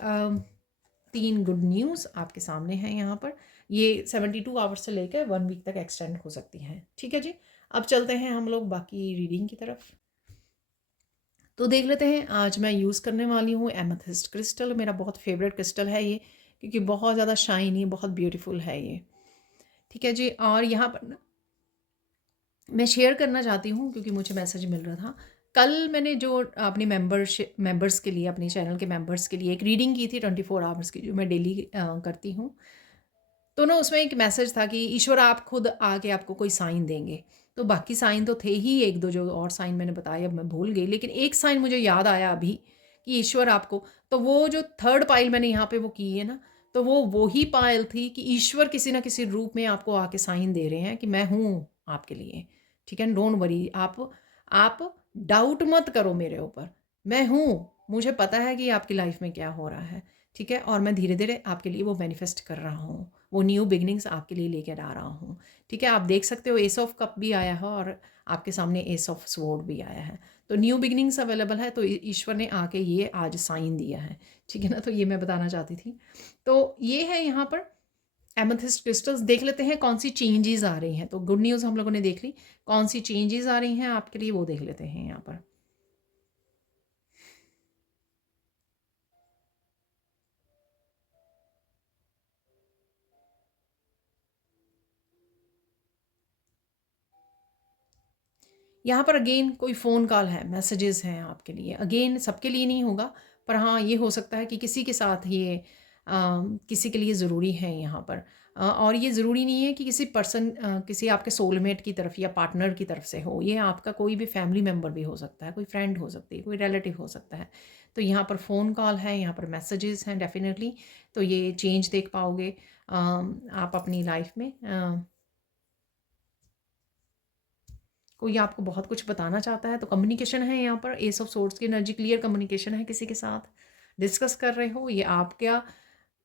3 गुड न्यूज़ आपके सामने हैं यहाँ पर। ये 72 आवर्स से लेकर 1 वीक तक एक्सटेंड हो सकती हैं। ठीक है जी, अब चलते हैं हम लोग बाकी रीडिंग की तरफ। तो देख लेते हैं, आज मैं यूज़ करने वाली हूँ एमेथिस्ट क्रिस्टल। मेरा बहुत फेवरेट क्रिस्टल है ये, क्योंकि बहुत ज़्यादा शाइनी, बहुत ब्यूटीफुल है ये। ठीक है जी, और यहाँ पर मैं शेयर करना चाहती हूँ, क्योंकि मुझे मैसेज मिल रहा था। कल मैंने जो अपनी मेंबर्स के लिए, अपने चैनल के मेंबर्स के लिए एक रीडिंग की थी 24 आवर्स की, जो मैं डेली करती हूँ। तो ना उसमें एक मैसेज था कि ईश्वर आप खुद आके आपको कोई साइन देंगे। तो बाकी साइन तो थे ही, एक दो जो और साइन मैंने बताया अब मैं भूल गई, लेकिन एक साइन मुझे याद आया अभी कि ईश्वर आपको, तो वो जो थर्ड पाइल मैंने यहाँ पे वो की है ना, तो वो ही पाइल थी कि ईश्वर किसी ना किसी रूप में आपको आके साइन दे रहे हैं कि मैं हूँ आपके लिए। ठीक है, डोंट वरी, आप डाउट मत करो मेरे ऊपर, मैं हूँ, मुझे पता है कि आपकी लाइफ में क्या हो रहा है। ठीक है, और मैं धीरे धीरे आपके लिए वो मैनिफेस्ट कर रहा हूँ, वो न्यू बिगनिंग्स आपके लिए लेकर आ रहा हूँ। ठीक है, आप देख सकते हो एस ऑफ कप भी आया है और आपके सामने एस ऑफ स्वॉर्ड भी आया है। तो न्यू बिगनिंग्स अवेलेबल है, तो ईश्वर ने आके ये आज साइन दिया है। ठीक है ना, तो ये मैं बताना चाहती थी। तो ये है यहाँ पर एमेथिस्ट क्रिस्टल्स। देख लेते हैं कौन सी चेंजेस आ रही हैं। तो गुड न्यूज़ हम लोगों ने देख ली, कौन सी चेंजेस आ रही हैं आपके लिए वो देख लेते हैं यहाँ पर। यहाँ पर अगेन कोई फ़ोन कॉल है, मैसेजेस हैं आपके लिए। अगेन सबके लिए नहीं होगा, पर हाँ ये हो सकता है कि किसी के साथ ये किसी के लिए ज़रूरी है यहाँ पर। और ये ज़रूरी नहीं है कि किसी पर्सन, किसी आपके सोलमेट की तरफ या पार्टनर की तरफ से हो, ये आपका कोई भी फैमिली मेम्बर भी हो सकता है, कोई फ्रेंड हो सकती है, कोई रिलेटिव हो सकता है। तो यहाँ पर फ़ोन कॉल है, यहाँ पर मैसेजेस हैं डेफिनेटली। तो ये चेंज देख पाओगे आप अपनी लाइफ में। कोई आपको बहुत कुछ बताना चाहता है, तो कम्युनिकेशन है यहाँ पर, एस ऑफ सोर्ड्स की एनर्जी, क्लियर कम्युनिकेशन है, किसी के साथ डिस्कस कर रहे हो, ये आप क्या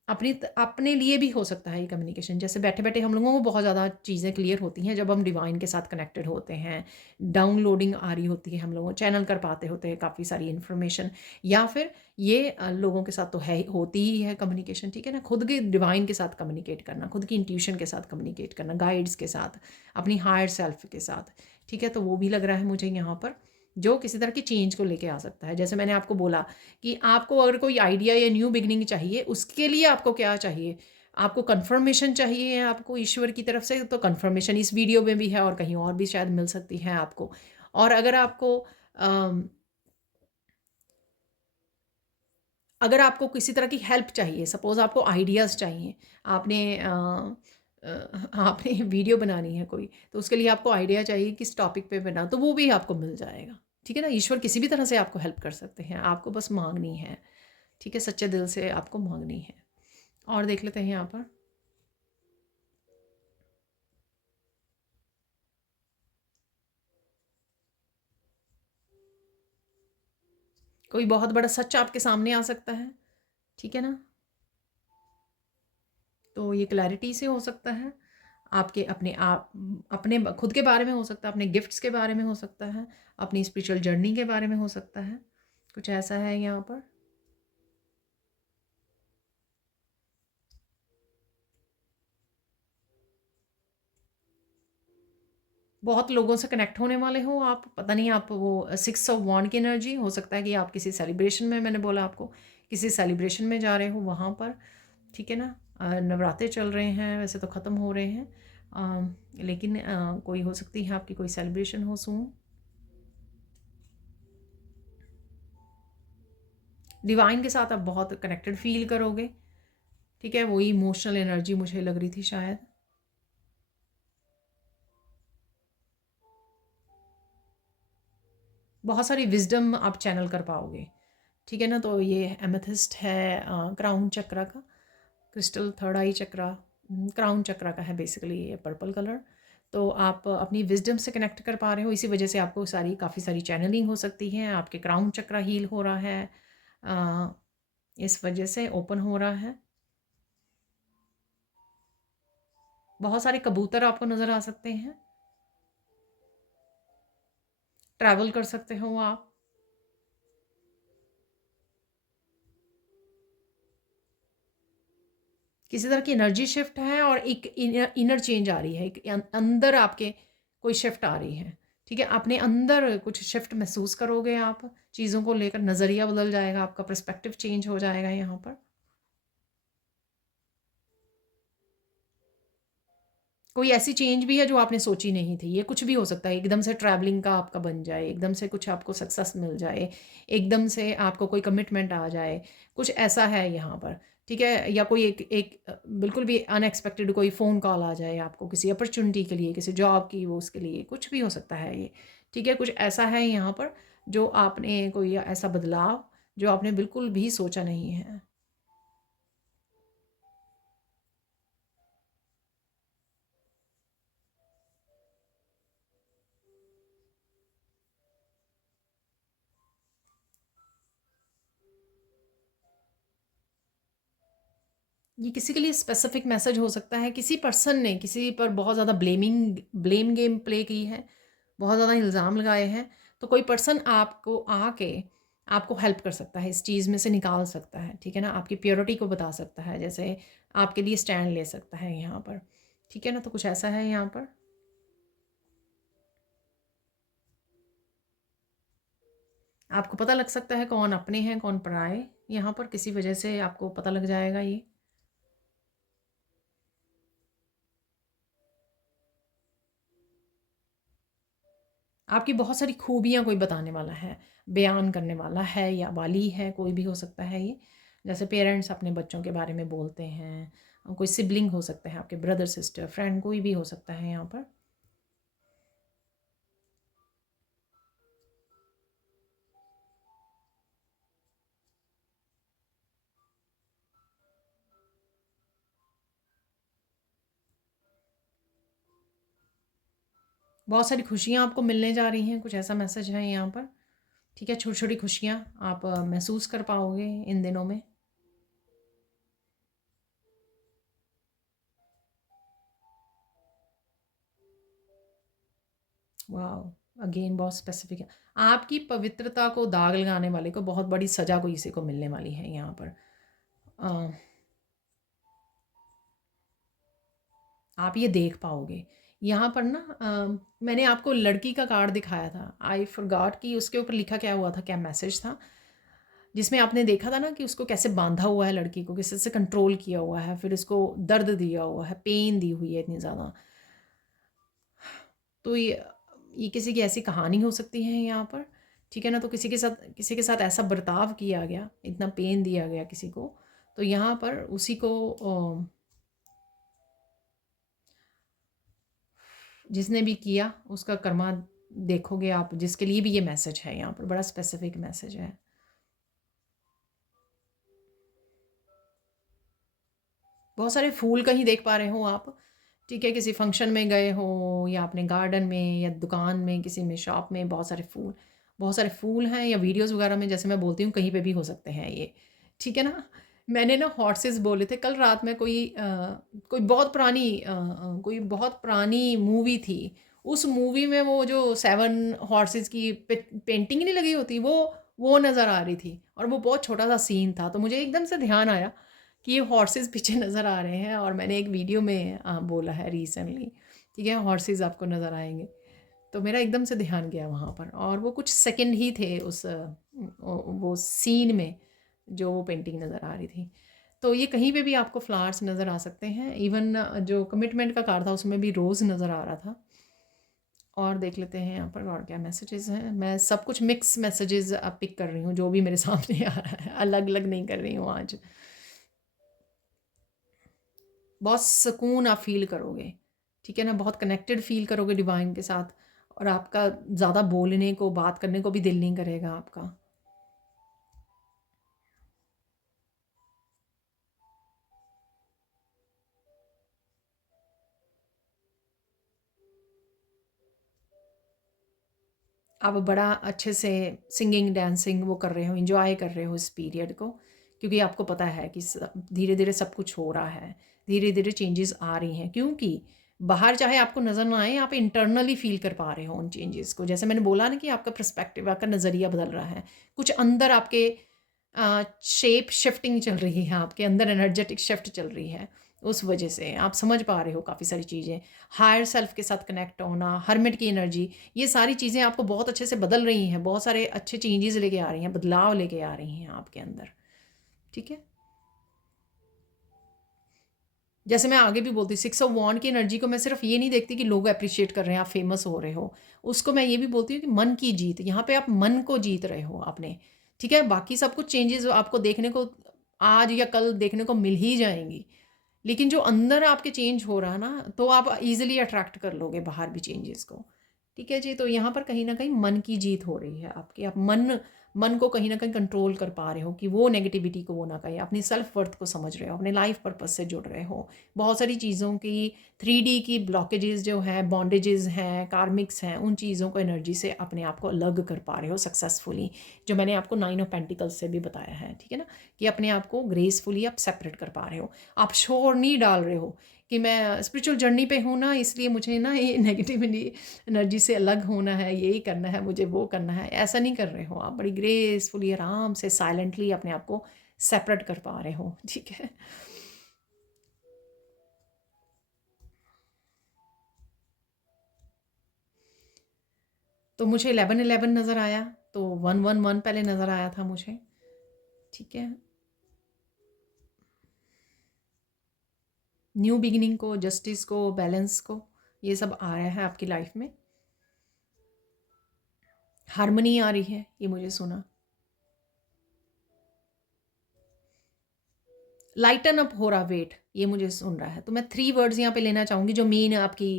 अपने लिए भी हो सकता है ये कम्युनिकेशन। जैसे बैठे बैठे हम लोगों को बहुत ज़्यादा चीज़ें क्लियर होती हैं जब हम डिवाइन के साथ कनेक्टेड होते हैं, डाउनलोडिंग आ रही होती है, हम लोग चैनल कर पाते होते हैं काफ़ी सारी इन्फॉर्मेशन, या फिर ये लोगों के साथ तो है होती ही है कम्युनिकेशन। ठीक है ना, खुद के डिवाइन के साथ कम्युनिकेट करना, खुद की इंट्यूशन के साथ कम्युनिकेट करना, गाइड्स के साथ, अपनी हायर सेल्फ के साथ। ठीक है, तो वो भी लग रहा है मुझे यहाँ पर, जो किसी तरह की चेंज को लेके आ सकता है। जैसे मैंने आपको बोला कि आपको अगर कोई आइडिया या न्यू बिगनिंग चाहिए, उसके लिए आपको क्या चाहिए, आपको कंफर्मेशन चाहिए आपको ईश्वर की तरफ से, तो कंफर्मेशन इस वीडियो में भी है और कहीं और भी शायद मिल सकती है आपको। और अगर आपको किसी तरह की हेल्प चाहिए, सपोज़ आपको आइडियाज़ चाहिए, आपने आपने वीडियो बनानी है कोई, तो उसके लिए आपको आइडिया चाहिए किस टॉपिक पे बना, तो वो भी आपको मिल जाएगा। ठीक है ना, ईश्वर किसी भी तरह से आपको हेल्प कर सकते हैं, आपको बस मांगनी है। ठीक है, सच्चे दिल से आपको मांगनी है। और देख लेते हैं यहाँ पर, कोई बहुत बड़ा सच आपके सामने आ सकता है। ठीक है ना, तो ये क्लैरिटी से हो सकता है, आपके अपने खुद के बारे में हो सकता है, अपने गिफ्ट्स के बारे में हो सकता है, अपनी स्पिरिचुअल जर्नी के बारे में हो सकता है, कुछ ऐसा है यहाँ पर। बहुत लोगों से कनेक्ट होने वाले हो आप, पता नहीं, आप वो 6 ऑफ वॉन्ड की एनर्जी हो सकता है कि आप किसी सेलिब्रेशन में, मैंने बोला आपको किसी सेलिब्रेशन में जा रहे हो वहाँ पर। ठीक है ना, नवरात्रे चल रहे हैं, वैसे तो ख़त्म हो रहे हैं, लेकिन कोई हो सकती है आपकी कोई सेलिब्रेशन हो सून। डिवाइन के साथ आप बहुत कनेक्टेड फील करोगे, ठीक है, वही इमोशनल एनर्जी मुझे लग रही थी शायद। बहुत सारी विजडम आप चैनल कर पाओगे, ठीक है ना। तो ये एमेथिस्ट है, क्राउन चक्रा का क्रिस्टल, थर्ड आई चक्रा क्राउन चक्रा का है बेसिकली, ये पर्पल कलर। तो आप अपनी विजडम से कनेक्ट कर पा रहे हो, इसी वजह से आपको काफ़ी सारी चैनलिंग हो सकती है। आपके क्राउन चक्रा हील हो रहा है, अ, इस वजह से ओपन हो रहा है। बहुत सारे कबूतर आपको नज़र आ सकते हैं, ट्रैवल कर सकते हो आप। किसी तरह की एनर्जी शिफ्ट है और एक इनर चेंज आ रही है, एक अंदर आपके कोई शिफ्ट आ रही है, ठीक है। अपने अंदर कुछ शिफ्ट महसूस करोगे आप, चीज़ों को लेकर नज़रिया बदल जाएगा, आपका पर्सपेक्टिव चेंज हो जाएगा यहाँ पर। कोई ऐसी चेंज भी है जो आपने सोची नहीं थी, ये कुछ भी हो सकता है, एकदम से ट्रैवलिंग का आपका बन जाए, एकदम से कुछ आपको सक्सेस मिल जाए, एकदम से आपको कोई कमिटमेंट आ जाए, कुछ ऐसा है यहाँ पर, ठीक है। या कोई एक एक बिल्कुल भी अनएक्सपेक्टेड कोई फ़ोन कॉल आ जाए आपको किसी अपॉर्चुनिटी के लिए, किसी जॉब की, वो उसके लिए कुछ भी हो सकता है ये, ठीक है। कुछ ऐसा है यहाँ पर जो आपने, कोई ऐसा बदलाव जो आपने बिल्कुल भी सोचा नहीं है। ये किसी के लिए स्पेसिफिक मैसेज हो सकता है, किसी पर्सन ने किसी पर बहुत ज़्यादा ब्लेम गेम प्ले की है, बहुत ज़्यादा इल्ज़ाम लगाए हैं। तो कोई पर्सन आपको आके आपको हेल्प कर सकता है, इस चीज़ में से निकाल सकता है, ठीक है ना। आपकी प्योरिटी को बता सकता है, जैसे आपके लिए स्टैंड ले सकता है यहाँ पर, ठीक है ना। तो कुछ ऐसा है यहाँ पर। आपको पता लग सकता है कौन अपने हैं कौन पराए, यहाँ पर किसी वजह से आपको पता लग जाएगा ये। आपकी बहुत सारी खूबियाँ कोई बताने वाला है, बयान करने वाला है या वाली है, कोई भी हो सकता है ये। जैसे पेरेंट्स अपने बच्चों के बारे में बोलते हैं, कोई सिबलिंग हो सकता है, आपके ब्रदर, सिस्टर, फ्रेंड, कोई भी हो सकता है यहाँ पर। बहुत सारी खुशियाँ आपको मिलने जा रही हैं, कुछ ऐसा मैसेज है यहाँ पर, ठीक है। छोटी-छोटी खुशियाँ आप महसूस कर पाओगे इन दिनों में। वाओ! अगेन बहुत स्पेसिफिक है। आपकी पवित्रता को दाग लगाने वाले को बहुत बड़ी सज़ा कोई किसी को मिलने वाली है यहाँ पर। अ आप ये देख पाओगे। यहाँ पर ना मैंने आपको लड़की का कार्ड दिखाया था। आई फॉरगॉट कि उसके ऊपर लिखा क्या हुआ था, क्या मैसेज था। जिसमें आपने देखा था ना कि उसको कैसे बाँधा हुआ है लड़की को, कैसे से कंट्रोल किया हुआ है, फिर उसको दर्द दिया हुआ है, पेन दी हुई है इतनी ज़्यादा। तो ये किसी की ऐसी कहानी हो सकती है यहाँ पर, ठीक है ना। तो किसी के साथ ऐसा बर्ताव किया गया, इतना पेन दिया गया किसी को। तो यहाँ पर उसी को जिसने भी किया उसका कर्मा देखोगे आप, जिसके लिए भी ये मैसेज है यहाँ पर, बड़ा स्पेसिफिक मैसेज है। बहुत सारे फूल कहीं देख पा रहे हो आप, ठीक है। किसी फंक्शन में गए हो या अपने गार्डन में या दुकान में, किसी में शॉप में, बहुत सारे फूल हैं, या वीडियोस वगैरह में जैसे मैं बोलती हूँ कहीं पे भी हो सकते हैं ये, ठीक है ना। मैंने ना हॉर्सेस बोले थे कल रात में, कोई बहुत पुरानी मूवी थी। उस मूवी में वो जो 7 हॉर्सेस की पेंटिंग नहीं लगी होती, वो नज़र आ रही थी, और वो बहुत छोटा सा सीन था। तो मुझे एकदम से ध्यान आया कि ये हॉर्सेस पीछे नज़र आ रहे हैं, और मैंने एक वीडियो में बोला है रिसेंटली, ठीक है, हॉर्सेस आपको नज़र आएंगे। तो मेरा एकदम से ध्यान गया वहाँ पर, और वो कुछ सेकंड ही थे उस वो सीन में, जो वो पेंटिंग नज़र आ रही थी। तो ये कहीं पे भी आपको फ्लावर्स नज़र आ सकते हैं। इवन जो कमिटमेंट का कार्ड था उसमें भी रोज़ नज़र आ रहा था। और देख लेते हैं यहाँ पर और क्या मैसेजेस हैं। मैं सब कुछ मिक्स मैसेजेस अब पिक कर रही हूँ, जो भी मेरे सामने आ रहा है, अलग अलग नहीं कर रही हूँ आज। बहुत सुकून आप फील करोगे, ठीक है ना, बहुत कनेक्टेड फील करोगे डिवाइन के साथ, और आपका ज़्यादा बोलने को, बात करने को भी दिल नहीं करेगा आपका। आप बड़ा अच्छे से सिंगिंग डांसिंग वो कर रहे हो, इंजॉय कर रहे हो इस पीरियड को, क्योंकि आपको पता है कि धीरे धीरे सब कुछ हो रहा है, धीरे धीरे चेंजेस आ रही हैं, क्योंकि बाहर चाहे आपको नज़र ना आए, आप इंटरनली फील कर पा रहे हो उन चेंजेस को। जैसे मैंने बोला ना कि आपका पर्सपेक्टिव, आपका नज़रिया बदल रहा है, कुछ अंदर आपके शेप शिफ्टिंग चल रही है, आपके अंदर एनर्जेटिक शिफ्ट चल रही है, उस वजह से आप समझ पा रहे हो काफ़ी सारी चीज़ें। हायर सेल्फ के साथ कनेक्ट होना, हर्मिट की एनर्जी, ये सारी चीज़ें आपको बहुत अच्छे से बदल रही हैं, बहुत सारे अच्छे चेंजेस लेके आ रही हैं, बदलाव लेके आ रही हैं आपके अंदर, ठीक है। जैसे मैं आगे भी बोलती, 6 ऑफ वॉन्ड की एनर्जी को मैं सिर्फ ये नहीं देखती कि लोग अप्रिशिएट कर रहे हैं, आप फेमस हो रहे हो, उसको मैं ये भी बोलती हूँ कि मन की जीत, यहाँ पे आप मन को जीत रहे हो अपने, ठीक है। बाकी सब कुछ चेंजेस आपको देखने को आज या कल देखने को मिल ही जाएंगी, लेकिन जो अंदर आपके चेंज हो रहा है ना, तो आप इजीली अट्रैक्ट कर लोगे बाहर भी चेंजेस को, ठीक है जी। तो यहाँ पर कहीं ना कहीं मन की जीत हो रही है आपकी, आप मन मन को कहीं ना कहीं कंट्रोल कर पा रहे हो कि वो नेगेटिविटी को वो ना कहे, अपनी सेल्फ वर्थ को समझ रहे हो, अपने लाइफ पर्पस से जुड़ रहे हो। बहुत सारी चीज़ों की 3D की ब्लॉकेजेस जो हैं, बॉन्डेजेस हैं, कार्मिक्स हैं, उन चीज़ों को एनर्जी से अपने आप को अलग कर पा रहे हो सक्सेसफुली, जो मैंने आपको 9 ऑफ पेंटिकल्स से भी बताया है, ठीक है ना, कि अपने आप को ग्रेसफुली आप सेपरेट कर पा रहे हो। आप शोर नहीं डाल रहे हो कि मैं स्पिरिचुअल जर्नी पे हूँ ना, इसलिए मुझे ना ये नेगेटिविटी एनर्जी से अलग होना है, यही करना है मुझे, वो करना है, ऐसा नहीं कर रहे हो आप। बड़ी ग्रेसफुली आराम से साइलेंटली अपने आप को सेपरेट कर पा रहे हो, ठीक है। तो मुझे 11-11 नज़र आया, तो 1-1-1 पहले नज़र आया था मुझे, ठीक है। न्यू बिगिनिंग को, जस्टिस को, बैलेंस को, ये सब आ रहा है आपकी लाइफ में। हारमनी आ रही है, ये मुझे सुना। लाइटन अप हो रहा वेट, ये मुझे सुन रहा है। तो मैं 3 वर्ड्स यहाँ पे लेना चाहूँगी जो मेन आपकी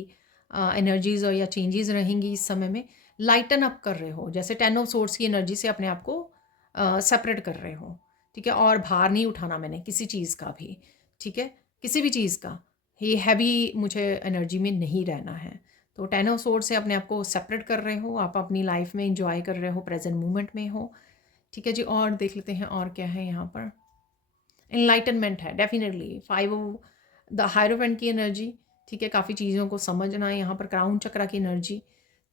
एनर्जीज और या चेंजेस रहेंगी इस समय में। लाइटन अप कर रहे हो, जैसे 10 ऑफ सोर्ड्स की एनर्जी से अपने आप को सेपरेट कर रहे हो, ठीक है। और भार नहीं उठाना मैंने किसी चीज़ का भी, ठीक है, किसी भी चीज़ का, ये हैवी मुझे एनर्जी में नहीं रहना है। तो 10 ऑफ सोर्ड से अपने आप को सेपरेट कर रहे हो, आप अपनी लाइफ में इंजॉय कर रहे हो, प्रेजेंट मोमेंट में हो, ठीक है जी। और देख लेते हैं और क्या है यहाँ पर। एनलाइटनमेंट है डेफिनेटली, 5 द हायरोफेंट की एनर्जी, ठीक है, काफ़ी चीज़ों को समझना है यहाँ पर, क्राउन चक्रा की एनर्जी।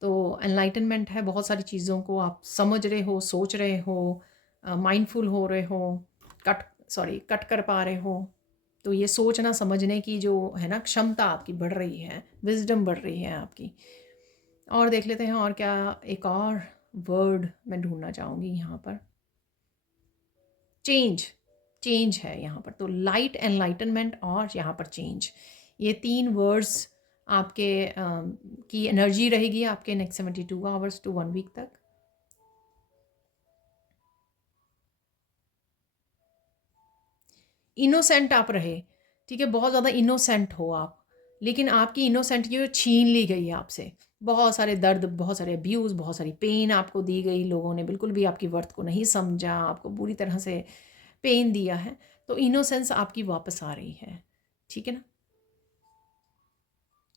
तो एनलाइटनमेंट है, बहुत सारी चीज़ों को आप समझ रहे हो, सोच रहे हो, माइंडफुल हो रहे हो, कट कर पा रहे हो। तो ये सोचना समझने की जो है ना क्षमता आपकी बढ़ रही है, विजडम बढ़ रही है आपकी। और देख लेते हैं और क्या, एक और वर्ड मैं ढूंढना चाहूँगी यहाँ पर। चेंज, चेंज है यहाँ पर। तो लाइट, एनलाइटनमेंट और यहाँ पर चेंज, ये 3 वर्ड्स आपके की एनर्जी रहेगी आपके नेक्स्ट 72 आवर्स टू 1 वीक तक। इनोसेंट आप रहे, ठीक है, बहुत ज़्यादा इनोसेंट हो आप, लेकिन आपकी इनोसेंट ये छीन ली गई है आपसे। बहुत सारे दर्द, बहुत सारे अब्यूज़, बहुत सारी पेन आपको दी गई, लोगों ने बिल्कुल भी आपकी वर्थ को नहीं समझा, आपको बुरी तरह से पेन दिया है। तो इनोसेंस आपकी वापस आ रही है, ठीक है ना।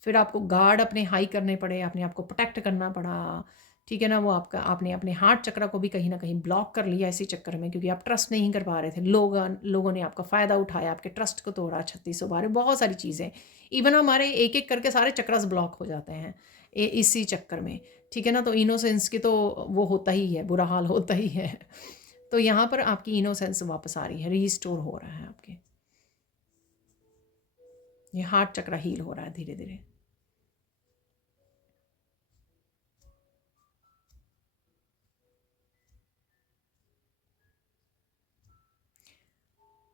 फिर आपको गार्ड अपने हाई करने पड़े, अपने आप को प्रोटेक्ट करना पड़ा, ठीक है ना। वो आपका, आपने अपने हार्ट चक्र को भी कहीं ना कहीं ब्लॉक कर लिया इसी चक्कर में, क्योंकि आप ट्रस्ट नहीं कर पा रहे थे। लोगों ने आपका फ़ायदा उठाया, आपके ट्रस्ट को तोड़ा, 3600 बार, बहुत सारी चीज़ें। इवन हमारे एक एक करके सारे चक्रस ब्लॉक हो जाते हैं इसी चक्कर में, ठीक है ना। तो इनोसेंस की तो वो होता ही है, बुरा हाल होता ही है। तो यहाँ पर आपकी इनोसेंस वापस आ रही है, रीस्टोर हो रहा है आपके, ये हार्ट चक्र हील हो रहा है धीरे धीरे।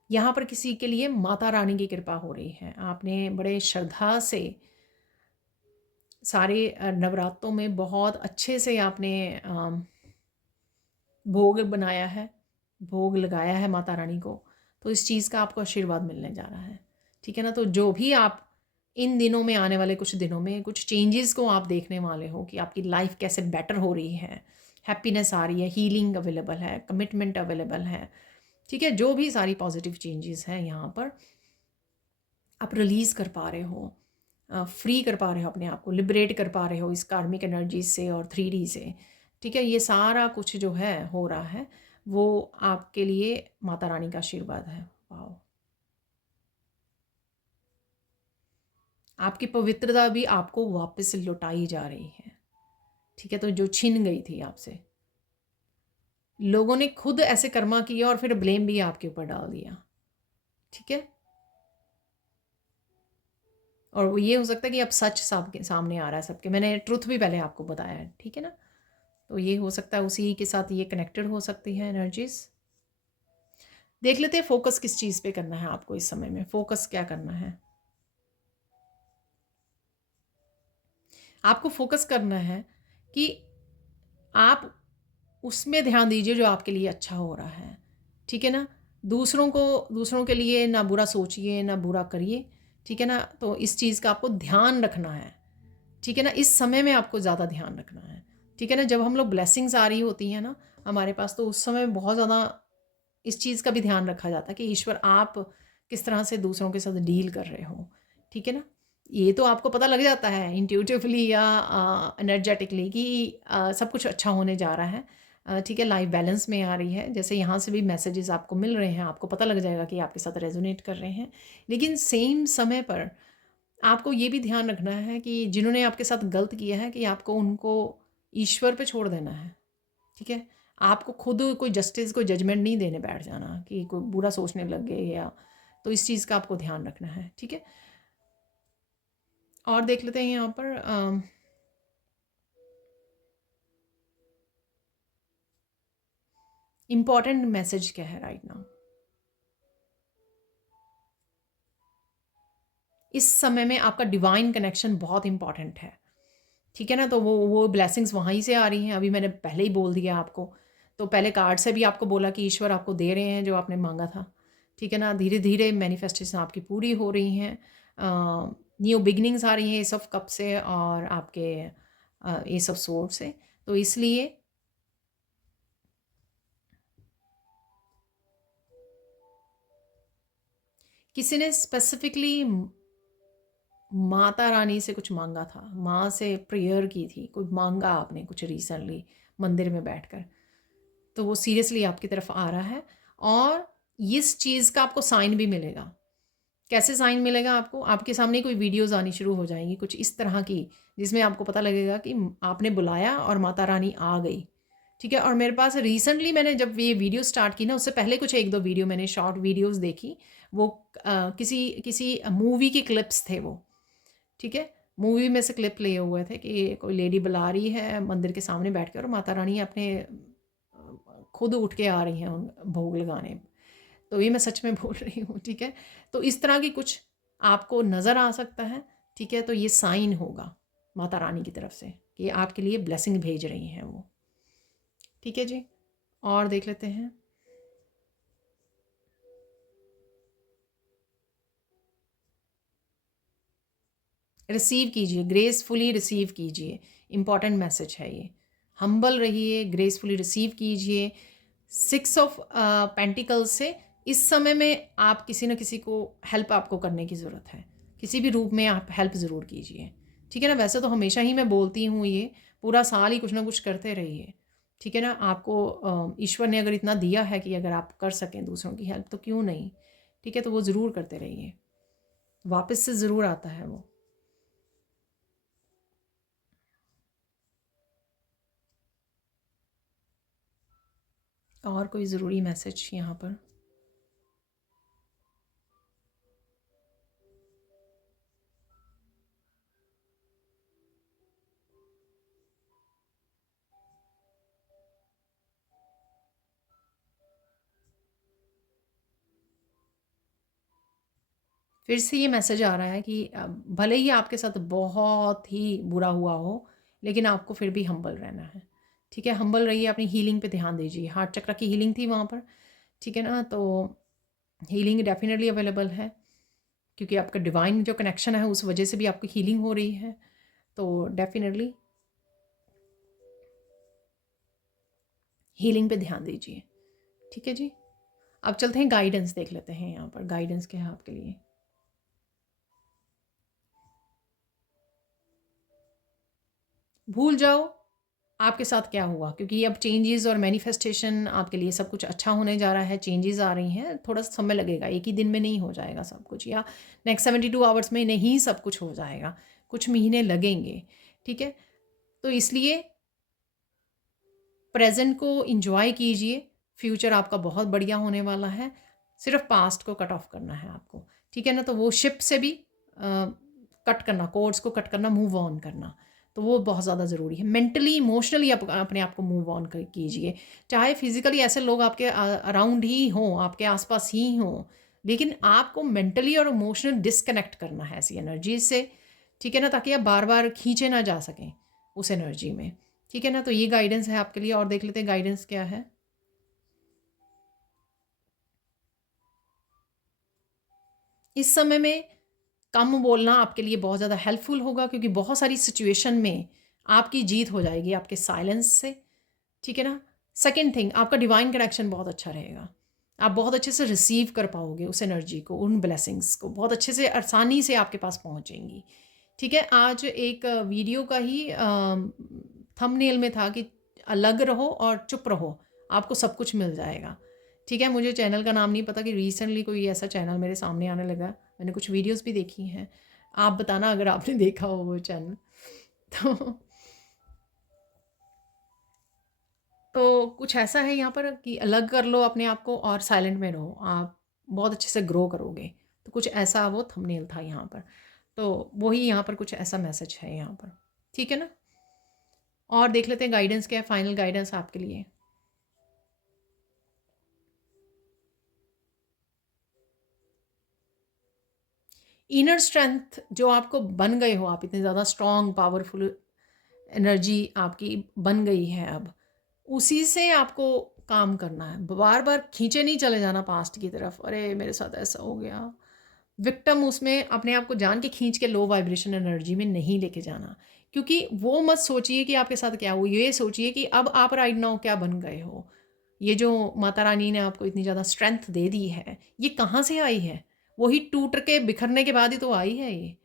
यहाँ पर किसी के लिए माता रानी की कृपा हो रही है, आपने बड़े श्रद्धा से सारे नवरात्रों में बहुत अच्छे से आपने भोग बनाया है, भोग लगाया है माता रानी को, तो इस चीज़ का आपको आशीर्वाद मिलने जा रहा है। ठीक है ना? तो जो भी आप इन दिनों में, आने वाले कुछ दिनों में कुछ चेंजेस को आप देखने वाले हो कि आपकी लाइफ कैसे बेटर हो रही है, हैप्पीनेस आ रही है, हीलिंग अवेलेबल है, कमिटमेंट अवेलेबल है। ठीक है? जो भी सारी पॉजिटिव चेंजेस हैं यहाँ पर आप रिलीज़ कर पा रहे हो, फ्री कर पा रहे हो अपने आप को, लिबरेट कर पा रहे हो इस कार्मिक एनर्जी से और 3D से। ठीक है? ये सारा कुछ जो है हो रहा है, वो आपके लिए माता रानी का आशीर्वाद है। वाओ! आपकी पवित्रता भी आपको वापस लौटाई जा रही है। ठीक है? तो जो छिन गई थी आपसे, लोगों ने खुद ऐसे कर्मा किया और फिर ब्लेम भी आपके ऊपर डाल दिया। ठीक है? और वो ये हो सकता है कि अब सच सबके सामने आ रहा है सबके। मैंने ट्रुथ भी पहले आपको बताया है। ठीक है ना? तो ये हो सकता है उसी के साथ ये कनेक्टेड हो सकती है एनर्जीज। देख लेते हैं फोकस किस चीज़ पे करना है आपको इस समय में, फोकस क्या करना है। आपको फोकस करना है कि आप उसमें ध्यान दीजिए जो आपके लिए अच्छा हो रहा है। ठीक है ना? दूसरों के लिए ना बुरा सोचिए ना बुरा करिए। ठीक है ना? तो इस चीज़ का आपको ध्यान रखना है। ठीक है ना? इस समय में आपको ज़्यादा ध्यान रखना है। ठीक है ना? जब हम लोग ब्लेसिंग्स आ रही होती हैं ना हमारे पास, तो उस समय बहुत ज़्यादा इस चीज़ का भी ध्यान रखा जाता है कि ईश्वर आप किस तरह से दूसरों के साथ डील कर रहे हो। ठीक है ना? ये तो आपको पता लग जाता है इंट्यूटिवली या एनर्जेटिकली कि सब कुछ अच्छा होने जा रहा है। ठीक है, लाइफ बैलेंस में आ रही है। जैसे यहाँ से भी मैसेजेस आपको मिल रहे हैं, आपको पता लग जाएगा कि आपके साथ रेजोनेट कर रहे हैं। लेकिन सेम समय पर आपको ये भी ध्यान रखना है कि जिन्होंने आपके साथ गलत किया है कि आपको उनको ईश्वर पे छोड़ देना है। ठीक है? आपको खुद कोई जस्टिस, कोई जजमेंट नहीं देने बैठ जाना कि कोई बुरा सोचने लग गए या, तो इस चीज़ का आपको ध्यान रखना है। ठीक है? और देख लेते हैं यहाँ पर इम्पॉर्टेंट मैसेज क्या है राइट नाउ। इस समय में आपका डिवाइन कनेक्शन बहुत इंपॉर्टेंट है। ठीक है ना? तो वो ब्लेसिंग्स वहीं से आ रही हैं। अभी मैंने पहले ही बोल दिया आपको। तो पहले कार्ड से भी आपको बोला कि ईश्वर आपको दे रहे हैं जो आपने मांगा था। ठीक है ना? धीरे धीरे मैनिफेस्टेशन आपकी पूरी हो रही हैं। न्यू बिगनिंग्स आ रही हैं एस ऑफ कप से और आपके एस ऑफ स्वॉर्ड से। तो इसलिए किसी ने स्पेसिफिकली माता रानी से कुछ मांगा था, माँ से प्रेयर की थी, कुछ मांगा आपने कुछ रिसेंटली मंदिर में बैठकर, तो वो सीरियसली आपकी तरफ आ रहा है। और इस चीज़ का आपको साइन भी मिलेगा। कैसे साइन मिलेगा आपको? आपके सामने कोई वीडियोज़ आनी शुरू हो जाएँगी कुछ इस तरह की, जिसमें आपको पता लगेगा कि आपने बुलाया और माता रानी आ गई। ठीक है? और मेरे पास रिसेंटली मैंने जब ये वीडियो स्टार्ट की ना, उससे पहले कुछ 1-2 वीडियो मैंने शॉर्ट वीडियोज़ देखी। वो किसी किसी मूवी के क्लिप्स थे वो। ठीक है? मूवी में से क्लिप लिए हुए थे कि कोई लेडी बुला रही है मंदिर के सामने बैठ के और माता रानी अपने खुद उठ के आ रही हैं उन भोग लगाने। तो ये मैं सच में बोल रही हूँ। ठीक है? तो इस तरह की कुछ आपको नज़र आ सकता है। ठीक है? तो ये साइन होगा माता रानी की तरफ से कि आपके लिए ब्लेसिंग भेज रही हैं वो। ठीक है जी? और देख लेते हैं। रिसीव कीजिए, ग्रेसफुली रिसीव कीजिए। इम्पॉर्टेंट मैसेज है ये। हम्बल रहिए, ग्रेसफुली रिसीव कीजिए। 6 ऑफ पेंटिकल्स से इस समय में आप किसी न किसी को हेल्प आपको करने की ज़रूरत है। किसी भी रूप में आप हेल्प ज़रूर कीजिए। ठीक है ना? वैसे तो हमेशा ही मैं बोलती हूँ ये, पूरा साल ही कुछ ना कुछ करते रहिए। ठीक है ना? आपको ईश्वर ने अगर इतना दिया है कि अगर आप कर सकें दूसरों की हेल्प, तो क्यों नहीं? ठीक है? तो वो ज़रूर करते रहिए। वापस से ज़रूर आता है वो। और कोई ज़रूरी मैसेज यहाँ पर? फिर से ये मैसेज आ रहा है कि भले ही आपके साथ बहुत ही बुरा हुआ हो, लेकिन आपको फिर भी हम्बल रहना है। ठीक है, हम्बल रहिए, अपनी हीलिंग पे ध्यान दीजिए। हार्ट चक्र की हीलिंग थी वहाँ पर, ठीक है ना? तो हीलिंग डेफ़िनेटली अवेलेबल है, क्योंकि आपका डिवाइन जो कनेक्शन है उस वजह से भी आपकी हीलिंग हो रही है। तो डेफ़िनेटली हीलिंग पे ध्यान दीजिए। ठीक है जी। अब चलते हैं, गाइडेंस देख लेते हैं यहाँ पर, गाइडेंस क्या है आपके लिए। भूल जाओ आपके साथ क्या हुआ, क्योंकि अब चेंजेस और मैनिफेस्टेशन आपके लिए सब कुछ अच्छा होने जा रहा है। चेंजेस आ रही हैं, थोड़ा सा समय लगेगा, एक ही दिन में नहीं हो जाएगा सब कुछ, या नेक्स्ट 72 आवर्स में नहीं सब कुछ हो जाएगा, कुछ महीने लगेंगे। ठीक है, तो इसलिए प्रेजेंट को इंजॉय कीजिए। फ्यूचर आपका बहुत बढ़िया होने वाला है, सिर्फ पास्ट को कट ऑफ करना है आपको। ठीक है ना? तो वो शिप से भी कट करना, कोर्ड्स को कट करना, मूव ऑन करना, तो वो बहुत ज़्यादा ज़रूरी है। मेंटली इमोशनली आप अपने आप को मूव ऑन कीजिए। चाहे फिजिकली ऐसे लोग आपके अराउंड ही हों, आपके आसपास ही हों, लेकिन आपको मेंटली और इमोशनल डिस्कनेक्ट करना है ऐसी एनर्जी से। ठीक है ना? ताकि आप बार बार खींचे ना जा सकें उस एनर्जी में। ठीक है ना? तो ये गाइडेंस है आपके लिए। और देख लेते हैं गाइडेंस क्या है। इस समय में कम बोलना आपके लिए बहुत ज़्यादा हेल्पफुल होगा, क्योंकि बहुत सारी सिचुएशन में आपकी जीत हो जाएगी आपके साइलेंस से। ठीक है ना? सेकंड थिंग, आपका डिवाइन कनेक्शन बहुत अच्छा रहेगा। आप बहुत अच्छे से रिसीव कर पाओगे उस एनर्जी को, उन ब्लेसिंग्स को बहुत अच्छे से, आसानी से आपके पास पहुंचेंगी। ठीक है, आज एक वीडियो का ही थंबनेल में था कि अलग रहो और चुप रहो, आपको सब कुछ मिल जाएगा। ठीक है, मुझे चैनल का नाम नहीं पता, कि रिसेंटली कोई ऐसा चैनल मेरे सामने आने लगा, मैंने कुछ वीडियोस भी देखी हैं। आप बताना अगर आपने देखा हो वो चैनल। तो तो कुछ ऐसा है यहाँ पर कि अलग कर लो अपने आप को और साइलेंट में रहो, आप बहुत अच्छे से ग्रो करोगे। तो कुछ ऐसा वो थंबनेल था यहाँ पर, तो वही यहाँ पर कुछ ऐसा मैसेज है यहाँ पर। ठीक है ना? और देख लेते हैं गाइडेंस क्या है, फाइनल गाइडेंस आपके लिए। इनर स्ट्रेंथ जो आपको बन गए हो, आप इतने ज़्यादा स्ट्रॉन्ग पावरफुल एनर्जी आपकी बन गई है, अब उसी से आपको काम करना है। बार बार खींचे नहीं चले जाना पास्ट की तरफ, अरे मेरे साथ ऐसा हो गया, विक्टिम उसमें अपने आप को जान के खींच के लो वाइब्रेशन एनर्जी में नहीं लेके जाना। क्योंकि वो मत सोचिए कि आपके साथ क्या हुआ, ये सोचिए कि अब आप राइट नाउ क्या बन गए हो। ये जो माता रानी ने आपको इतनी ज़्यादा स्ट्रेंथ दे दी है, ये कहाँ से आई है? वही टूट के बिखरने के बाद ही तो आई है ये।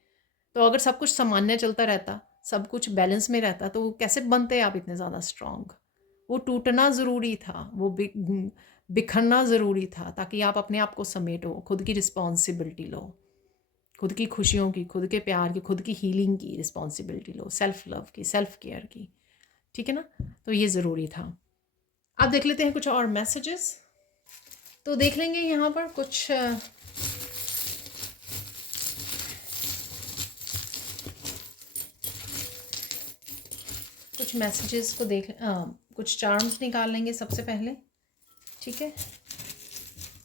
तो अगर सब कुछ सामान्य चलता रहता, सब कुछ बैलेंस में रहता, तो कैसे बनते आप इतने ज़्यादा स्ट्रांग? वो टूटना ज़रूरी था, वो बिखरना ज़रूरी था, ताकि आप अपने आप को समेटो, खुद की रिस्पॉन्सिबिलिटी लो, खुद की खुशियों की, खुद के प्यार की, खुद की हीलिंग की रिस्पॉन्सिबिलिटी लो, सेल्फ लव की, सेल्फ केयर की। ठीक है ना? तो ये ज़रूरी था। अब देख लेते हैं कुछ और मैसेजेस। तो देख लेंगे यहाँ पर कुछ मैसेजेस को कुछ चार्म्स निकाल लेंगे सबसे पहले। ठीक है,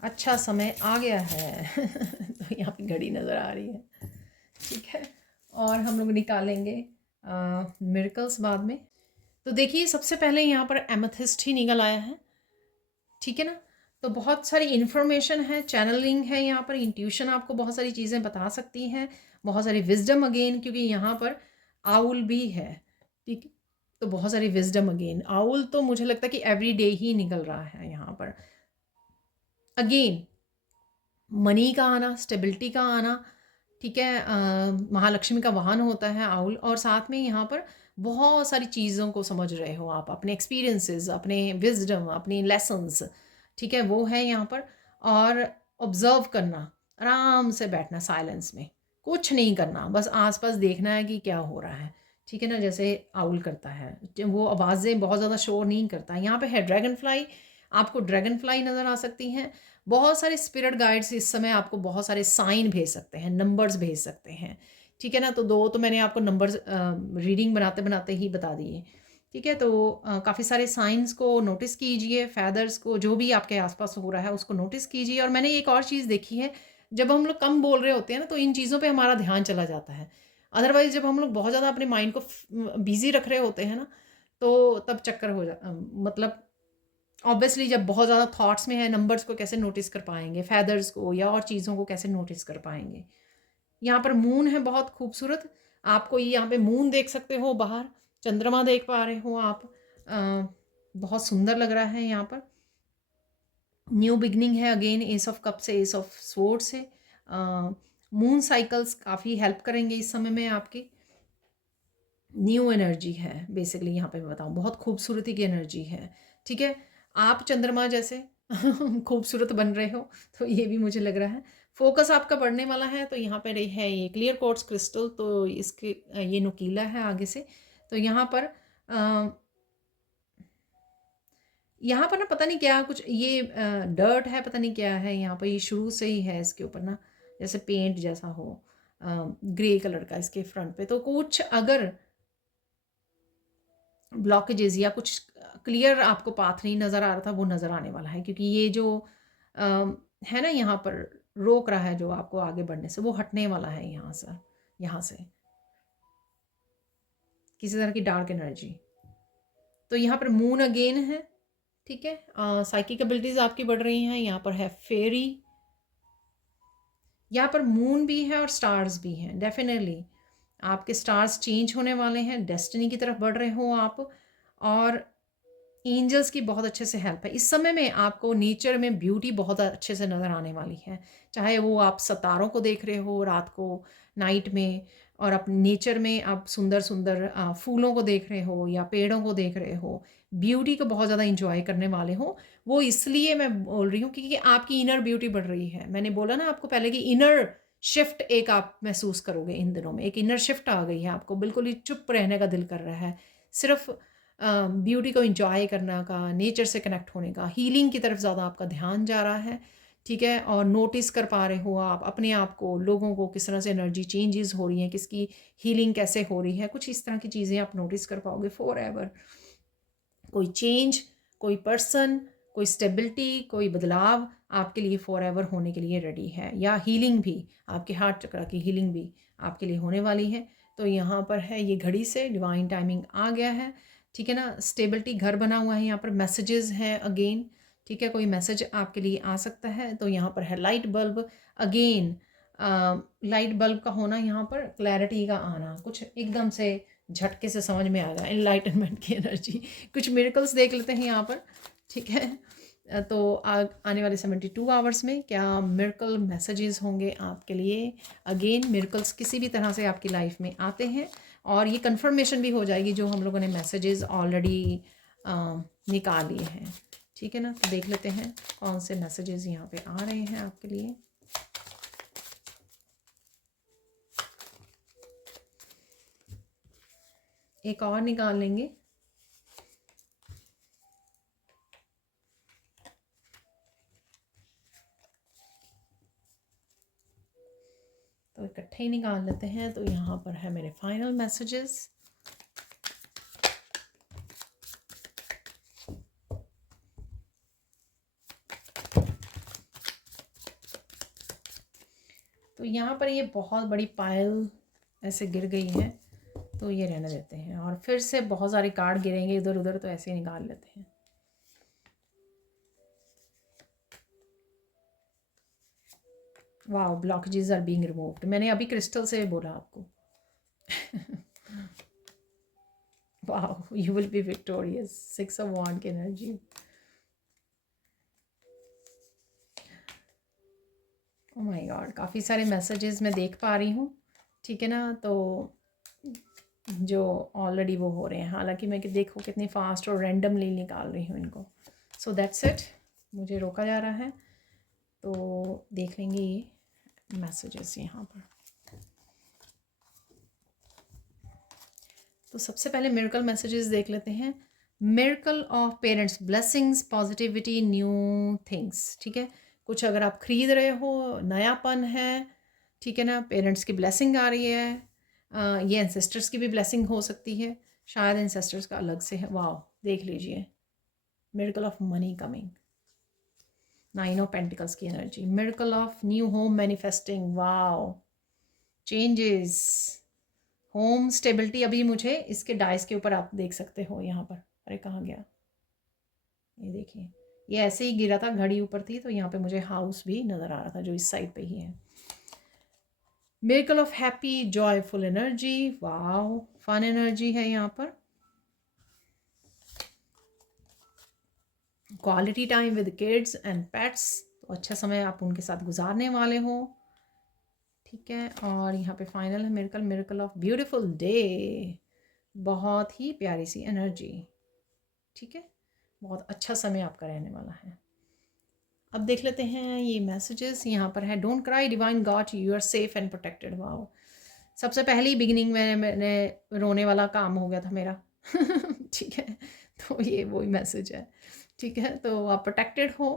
अच्छा समय आ गया है। तो यहाँ पे घड़ी नज़र आ रही है। ठीक है, और हम लोग निकालेंगे मिरेकल्स बाद में। तो देखिए, सबसे पहले यहाँ पर एमेथिस्ट ही निकल आया है। ठीक है ना? तो बहुत सारी इन्फॉर्मेशन है, चैनलिंग है, यहाँ पर इंट्यूशन आपको बहुत सारी चीज़ें बता सकती हैं, बहुत सारी विजडम अगेन, क्योंकि यहाँ पर आउल भी है। ठीक है, तो बहुत सारी विजडम अगेन। आउल तो मुझे लगता है कि एवरी डे ही निकल रहा है यहाँ पर। अगेन मनी का आना, स्टेबिलिटी का आना। ठीक है, महालक्ष्मी का वाहन होता है आउल, और साथ में यहाँ पर बहुत सारी चीज़ों को समझ रहे हो आप, अपने एक्सपीरियंसेस, अपने विजडम, अपने लेसन्स। ठीक है, वो है यहाँ पर। और ऑब्ज़र्व करना, आराम से बैठना साइलेंस में, कुछ नहीं करना, बस आसपास देखना है कि क्या हो रहा है। ठीक है ना? जैसे आउल करता है, वो आवाज़ें बहुत ज़्यादा शोर नहीं करता। यहाँ पे है ड्रैगन फ्लाई, आपको ड्रैगन फ्लाई नज़र आ सकती हैं। बहुत सारे स्पिरिट गाइड्स इस समय आपको बहुत सारे साइन भेज सकते हैं, नंबर्स भेज सकते हैं। ठीक है ना? तो दो तो मैंने आपको नंबर्स रीडिंग बनाते बनाते ही बता दिए। ठीक है, तो काफ़ी सारे साइंस को नोटिस कीजिए, फैदर्स को, जो भी आपके आसपास हो रहा है उसको नोटिस कीजिए। और मैंने एक और चीज़ देखी है, जब हम लोग कम बोल रहे होते हैं ना तो इन चीज़ों पे हमारा ध्यान चला जाता है। अदरवाइज़ जब हम लोग बहुत ज़्यादा अपने माइंड को बिज़ी रख रहे होते हैं ना, तो तब चक्कर मतलब ऑब्वियसली जब बहुत ज़्यादा थॉट्स में है, नंबर्स को कैसे नोटिस कर पाएँगे, फेदर्स को या और चीज़ों को कैसे नोटिस कर पाएँगे। यहाँ पर मून है बहुत खूबसूरत, आपको ये यहाँ पे मून देख सकते हो बाहर, चंद्रमा देख पा रहे हो आप। बहुत सुंदर लग रहा है यहाँ पर। न्यू बिगनिंग है, अगेन एस ऑफ कप से एस ऑफ स्वॉर्ड्स है। मून साइकिल्स काफ़ी हेल्प करेंगे इस समय में आपकी। न्यू एनर्जी है बेसिकली, यहाँ पे मैं बताऊँ बहुत खूबसूरती की एनर्जी है, ठीक है। आप चंद्रमा जैसे खूबसूरत बन रहे हो, तो ये भी मुझे लग रहा है। फोकस आपका बढ़ने वाला है, तो यहाँ पर है ये क्लियर क्वार्ट्ज क्रिस्टल, तो इसके ये नुकीला है आगे से। तो यहाँ पर ना पता नहीं क्या कुछ ये डर्ट है, पता नहीं क्या है यहाँ पर, ये शुरू से ही है इसके ऊपर ना, जैसे पेंट जैसा हो, ग्रे कलर का इसके फ्रंट पे। तो कुछ अगर ब्लॉकेजेस या कुछ क्लियर आपको पाथ नहीं नज़र आ रहा था, वो नज़र आने वाला है, क्योंकि ये जो है ना यहाँ पर रोक रहा है जो आपको आगे बढ़ने से, वो हटने वाला है यहाँ से किसी तरह की डार्क एनर्जी। तो यहाँ पर मून अगेन है, ठीक है। साइकिक एबिलिटीज़ आपकी बढ़ रही हैं। यहाँ पर है फेरी, यहाँ पर मून भी है और स्टार्स भी हैं। डेफिनेटली आपके स्टार्स चेंज होने वाले हैं, डेस्टिनी की तरफ बढ़ रहे हो आप, और एंजल्स की बहुत अच्छे से हेल्प है। इस समय में आपको नेचर में ब्यूटी बहुत अच्छे से नज़र आने वाली है, चाहे वो आप सितारों को देख रहे हो रात को, नाइट में, और अपने नेचर में आप सुंदर सुंदर फूलों को देख रहे हो या पेड़ों को देख रहे हो, ब्यूटी को बहुत ज़्यादा इंजॉय करने वाले हो। वो इसलिए मैं बोल रही हूँ क्योंकि आपकी इनर ब्यूटी बढ़ रही है। मैंने बोला ना आपको पहले कि इनर शिफ्ट एक आप महसूस करोगे इन दिनों में, एक इनर शिफ्ट आ गई है, आपको बिल्कुल ही चुप रहने का दिल कर रहा है, सिर्फ ब्यूटी को इंजॉय करना का, नेचर से कनेक्ट होने का, हीलिंग की तरफ ज़्यादा आपका ध्यान जा रहा है, ठीक है। और नोटिस कर पा रहे हो आप अपने आप को, लोगों को, किस तरह से एनर्जी चेंजेस हो रही हैं, किसकी हीलिंग कैसे हो रही है, कुछ इस तरह की चीज़ें आप नोटिस कर पाओगे फॉर एवर। कोई चेंज, कोई पर्सन, कोई स्टेबिलिटी, कोई बदलाव आपके लिए फॉर एवर होने के लिए रेडी है, या हीलिंग भी, आपके हार्ट चक्र की हीलिंग भी आपके लिए होने वाली है। तो यहाँ पर है ये घड़ी से डिवाइन टाइमिंग आ गया है, ठीक है ना। स्टेबिलिटी घर बना हुआ है, यहाँ पर मैसेजेस हैं अगेन, ठीक है, कोई मैसेज आपके लिए आ सकता है। तो यहाँ पर है light bulb again, light bulb का होना, यहाँ पर क्लैरिटी का आना, कुछ एकदम से झटके से समझ में आ गया, एनलाइटनमेंट की एनर्जी। कुछ मिरेकल्स देख लेते हैं यहाँ पर, ठीक है। तो आने वाले 72 आवर्स में क्या मिरेकल मैसेजेस होंगे आपके लिए। अगेन मिरेकल्स किसी भी तरह से आपकी लाइफ में आते हैं, और ये कंफर्मेशन भी हो जाएगी जो हम लोगों ने मैसेजेस ऑलरेडी निकाल लिए हैं, ठीक है ना। तो देख लेते हैं कौन से मैसेजेस यहाँ पे आ रहे हैं आपके लिए। एक और निकाल लेंगे। तो इकट्ठे ही निकाल लेते हैं। तो यहाँ पर है मेरे फाइनल मैसेजेस। तो यहाँ पर ये बहुत बड़ी पायल ऐसे गिर गई है, तो ये रहने देते हैं, और फिर से बहुत सारे कार्ड गिरेंगे इधर उधर, तो ऐसे ही निकाल लेते हैं। Wow, blockages are being removed. मैंने अभी क्रिस्टल से बोला आपको। Wow, you will be victorious. 6 of wand की एनर्जी। ओह माय गॉड, काफ़ी सारे मैसेजेस मैं देख पा रही हूँ, ठीक है ना। तो जो ऑलरेडी वो हो रहे हैं, हालांकि मैं देखो कितनी फास्ट और रैंडमली निकाल रही हूँ इनको। सो दैट्स इट, मुझे रोका जा रहा है, तो देख लेंगे ये मैसेजेस यहाँ पर। तो सबसे पहले मिरेकल मैसेजेस देख लेते हैं। Miracle of parents, blessings, positivity, new things, ठीक है। कुछ अगर आप खरीद रहे हो, नयापन है, ठीक है ना, पेरेंट्स की ब्लेसिंग आ रही है। ये एंसेस्टर्स की भी ब्लेसिंग हो सकती है, शायद एंसेस्टर्स का अलग से है। वाह, देख लीजिए, miracle of money coming, 9 of pentacles की energy, miracle of new home manifesting, wow, changes, home stability. अभी मुझे इसके डाइस के ऊपर आप देख सकते हो यहाँ पर, अरे कहाँ गया, ये देखिए, ये ऐसे ही गिरा था, घड़ी ऊपर थी, तो यहाँ पे मुझे हाउस भी नज़र आ रहा था जो इस साइड पे ही है। Miracle of happy joyful energy, wow, fun energy है यहाँ पर। Quality time with kids and pets, तो अच्छा समय आप उनके साथ गुजारने वाले हो, ठीक है। और यहाँ पे फाइनल है miracle, miracle of beautiful day, बहुत ही प्यारी सी एनर्जी, ठीक है। बहुत अच्छा समय आपका रहने वाला है। अब देख लेते हैं ये मैसेजेस यहाँ पर है। Don't cry divine god you are safe and protected, wow. सबसे पहली बिगिनिंग में मैंने रोने वाला काम हो गया था मेरा ठीक है, तो ये वही मैसेज है, ठीक है। तो आप प्रोटेक्टेड हो,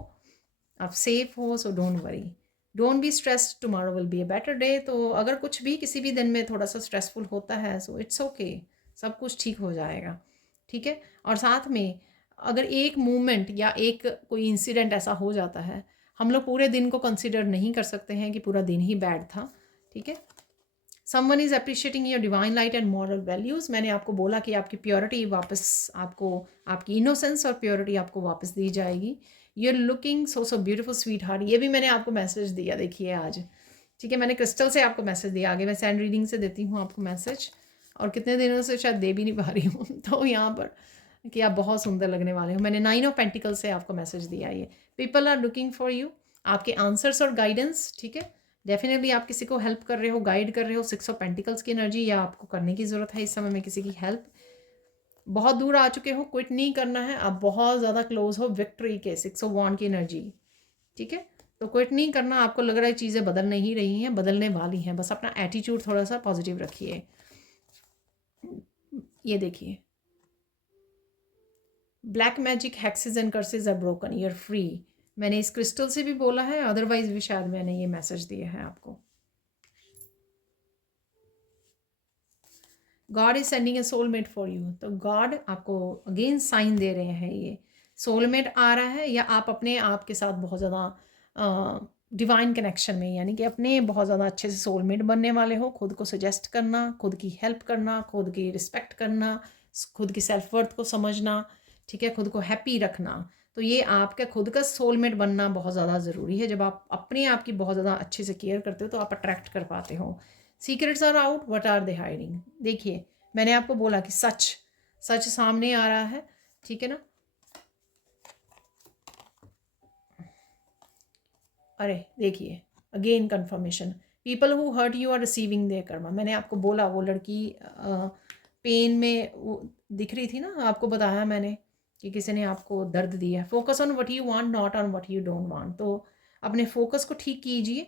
आप सेफ हो, so don't worry, don't be stressed, tomorrow will be a better day. तो अगर कुछ भी किसी भी दिन में थोड़ा सा स्ट्रेसफुल होता है, सो इट्स ओके, सब कुछ ठीक हो जाएगा, ठीक है। और साथ में अगर एक मूवमेंट या एक कोई इंसिडेंट ऐसा हो जाता है, हम लोग पूरे दिन को कंसिडर नहीं कर सकते हैं कि पूरा दिन ही बैड था, ठीक है। Someone is appreciating your divine light and moral values. मैंने आपको बोला कि आपकी प्योरिटी वापस, आपको आपकी इनोसेंस और प्योरिटी आपको वापस दी जाएगी। You are looking so so beautiful sweetheart, ये भी मैंने आपको मैसेज दिया, देखिए आज, ठीक है। मैंने क्रिस्टल से आपको मैसेज दिया, आगे मैं सैंड रीडिंग से देती हूँ आपको मैसेज, और कितने दिनों से शायद दे भी नहीं पा रही हूँ तो यहाँ पर कि आप बहुत सुंदर लगने वाले हो। मैंने 9 ऑफ पेंटिकल से आपको मैसेज दिया, ये people are looking for you, आपके आंसर्स और गाइडेंस, ठीक है। डेफिनेटली आप किसी को हेल्प कर रहे हो, गाइड कर रहे हो, 6 ऑफ पेंटिकल्स की एनर्जी, या आपको करने की ज़रूरत है इस समय में किसी की हेल्प। बहुत दूर आ चुके हो, क्विट नहीं करना है, आप बहुत ज़्यादा क्लोज हो विक्ट्री के, 6 ऑफ वॉन्ड की एनर्जी, ठीक है। तो क्विट नहीं करना, आपको लग रहा है चीज़ें बदल नहीं रही हैं, बदलने वाली हैं, बस अपना एटीट्यूड थोड़ा सा पॉजिटिव रखिए। ये देखिए, black magic hexes and curses are broken, you are free. मैंने इस क्रिस्टल से भी बोला है, अदरवाइज भी शायद मैंने ये मैसेज दिया है आपको। God is sending A soulmate for you, तो गॉड आपको अगेन साइन दे रहे हैं, ये सोलमेट आ रहा है, या आप अपने आप के साथ बहुत ज़्यादा डिवाइन कनेक्शन में, यानी कि अपने बहुत ज़्यादा अच्छे से सोलमेट बनने वाले हो। खुद को सजेस्ट करना, खुद की हेल्प करना, खुद की रिस्पेक्ट करना, खुद की सेल्फ वर्थ को समझना, ठीक है, खुद को हैप्पी रखना। तो ये आपका खुद का सोलमेट बनना बहुत ज़्यादा ज़रूरी है। जब आप अपने आप की बहुत ज़्यादा अच्छे से केयर करते हो तो आप अट्रैक्ट कर पाते हो। Secrets are out, what are they hiding. देखिए, मैंने आपको बोला कि सच सच सामने आ रहा है, ठीक है ना। अरे देखिए, again confirmation, people who hurt you are receiving their karma. मैंने आपको बोला वो लड़की पेन में वो दिख रही थी ना, आपको बताया मैंने कि किसी ने आपको दर्द दिया। Focus on what you want, not on what you don't want. तो अपने फोकस को ठीक कीजिए,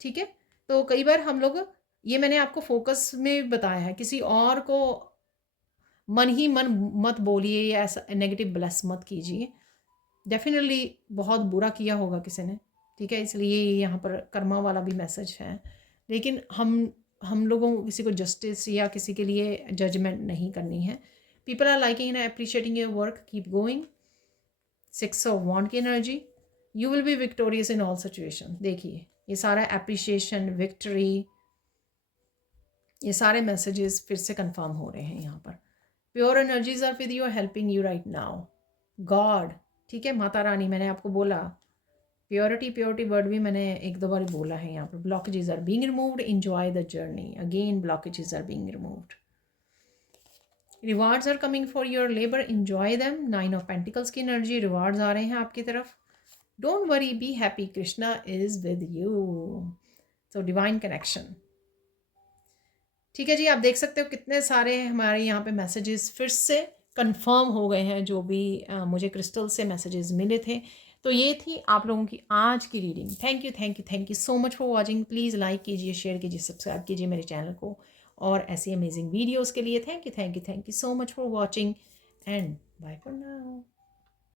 ठीक है। तो कई बार हम लोग, ये मैंने आपको फोकस में बताया है, किसी और को मन ही मन मत बोलिए, या ऐसा नेगेटिव ब्लेस मत कीजिए। डेफिनेटली बहुत बुरा किया होगा किसी ने, ठीक है, इसलिए यहाँ पर कर्मा वाला भी मैसेज है। लेकिन हम लोगों को किसी को जस्टिस या किसी के लिए जजमेंट नहीं करनी है। People are liking and appreciating your work, keep going. 6 of wand की energy, you will be victorious in all situation. देखिए, ये सारा अप्रिशिएशन, विक्ट्री, ये सारे मैसेजेस फिर से कंफर्म हो रहे हैं यहाँ पर। Pure energies are with you, helping you right now. God, ठीक है, माता रानी, मैंने आपको बोला प्योरिटी, प्योरिटी वर्ड भी मैंने एक दो बार बोला है यहाँ पर। Blockages are being removed, enjoy the journey. Again blockages are being removed, rewards are coming for your labour, enjoy them. 9 of pentacles की एनर्जी, रिवार्ड्स आ रहे हैं आपकी तरफ। Don't worry, be happy, Krishna is with you. So divine connection, ठीक है जी। आप देख सकते हो कितने सारे हमारे यहाँ पे मैसेजेस फिर से कंफर्म हो गए हैं, जो भी मुझे क्रिस्टल से मैसेजेस मिले थे। तो ये थी आप लोगों की आज की reading. Thank you, thank you, thank you so much for watching. Please like कीजिए, शेयर कीजिए, सब्सक्राइब कीजिए मेरे चैनल को, और ऐसी अमेजिंग वीडियोज़ के लिए thank you, thank you, thank you so much for watching, and bye for now.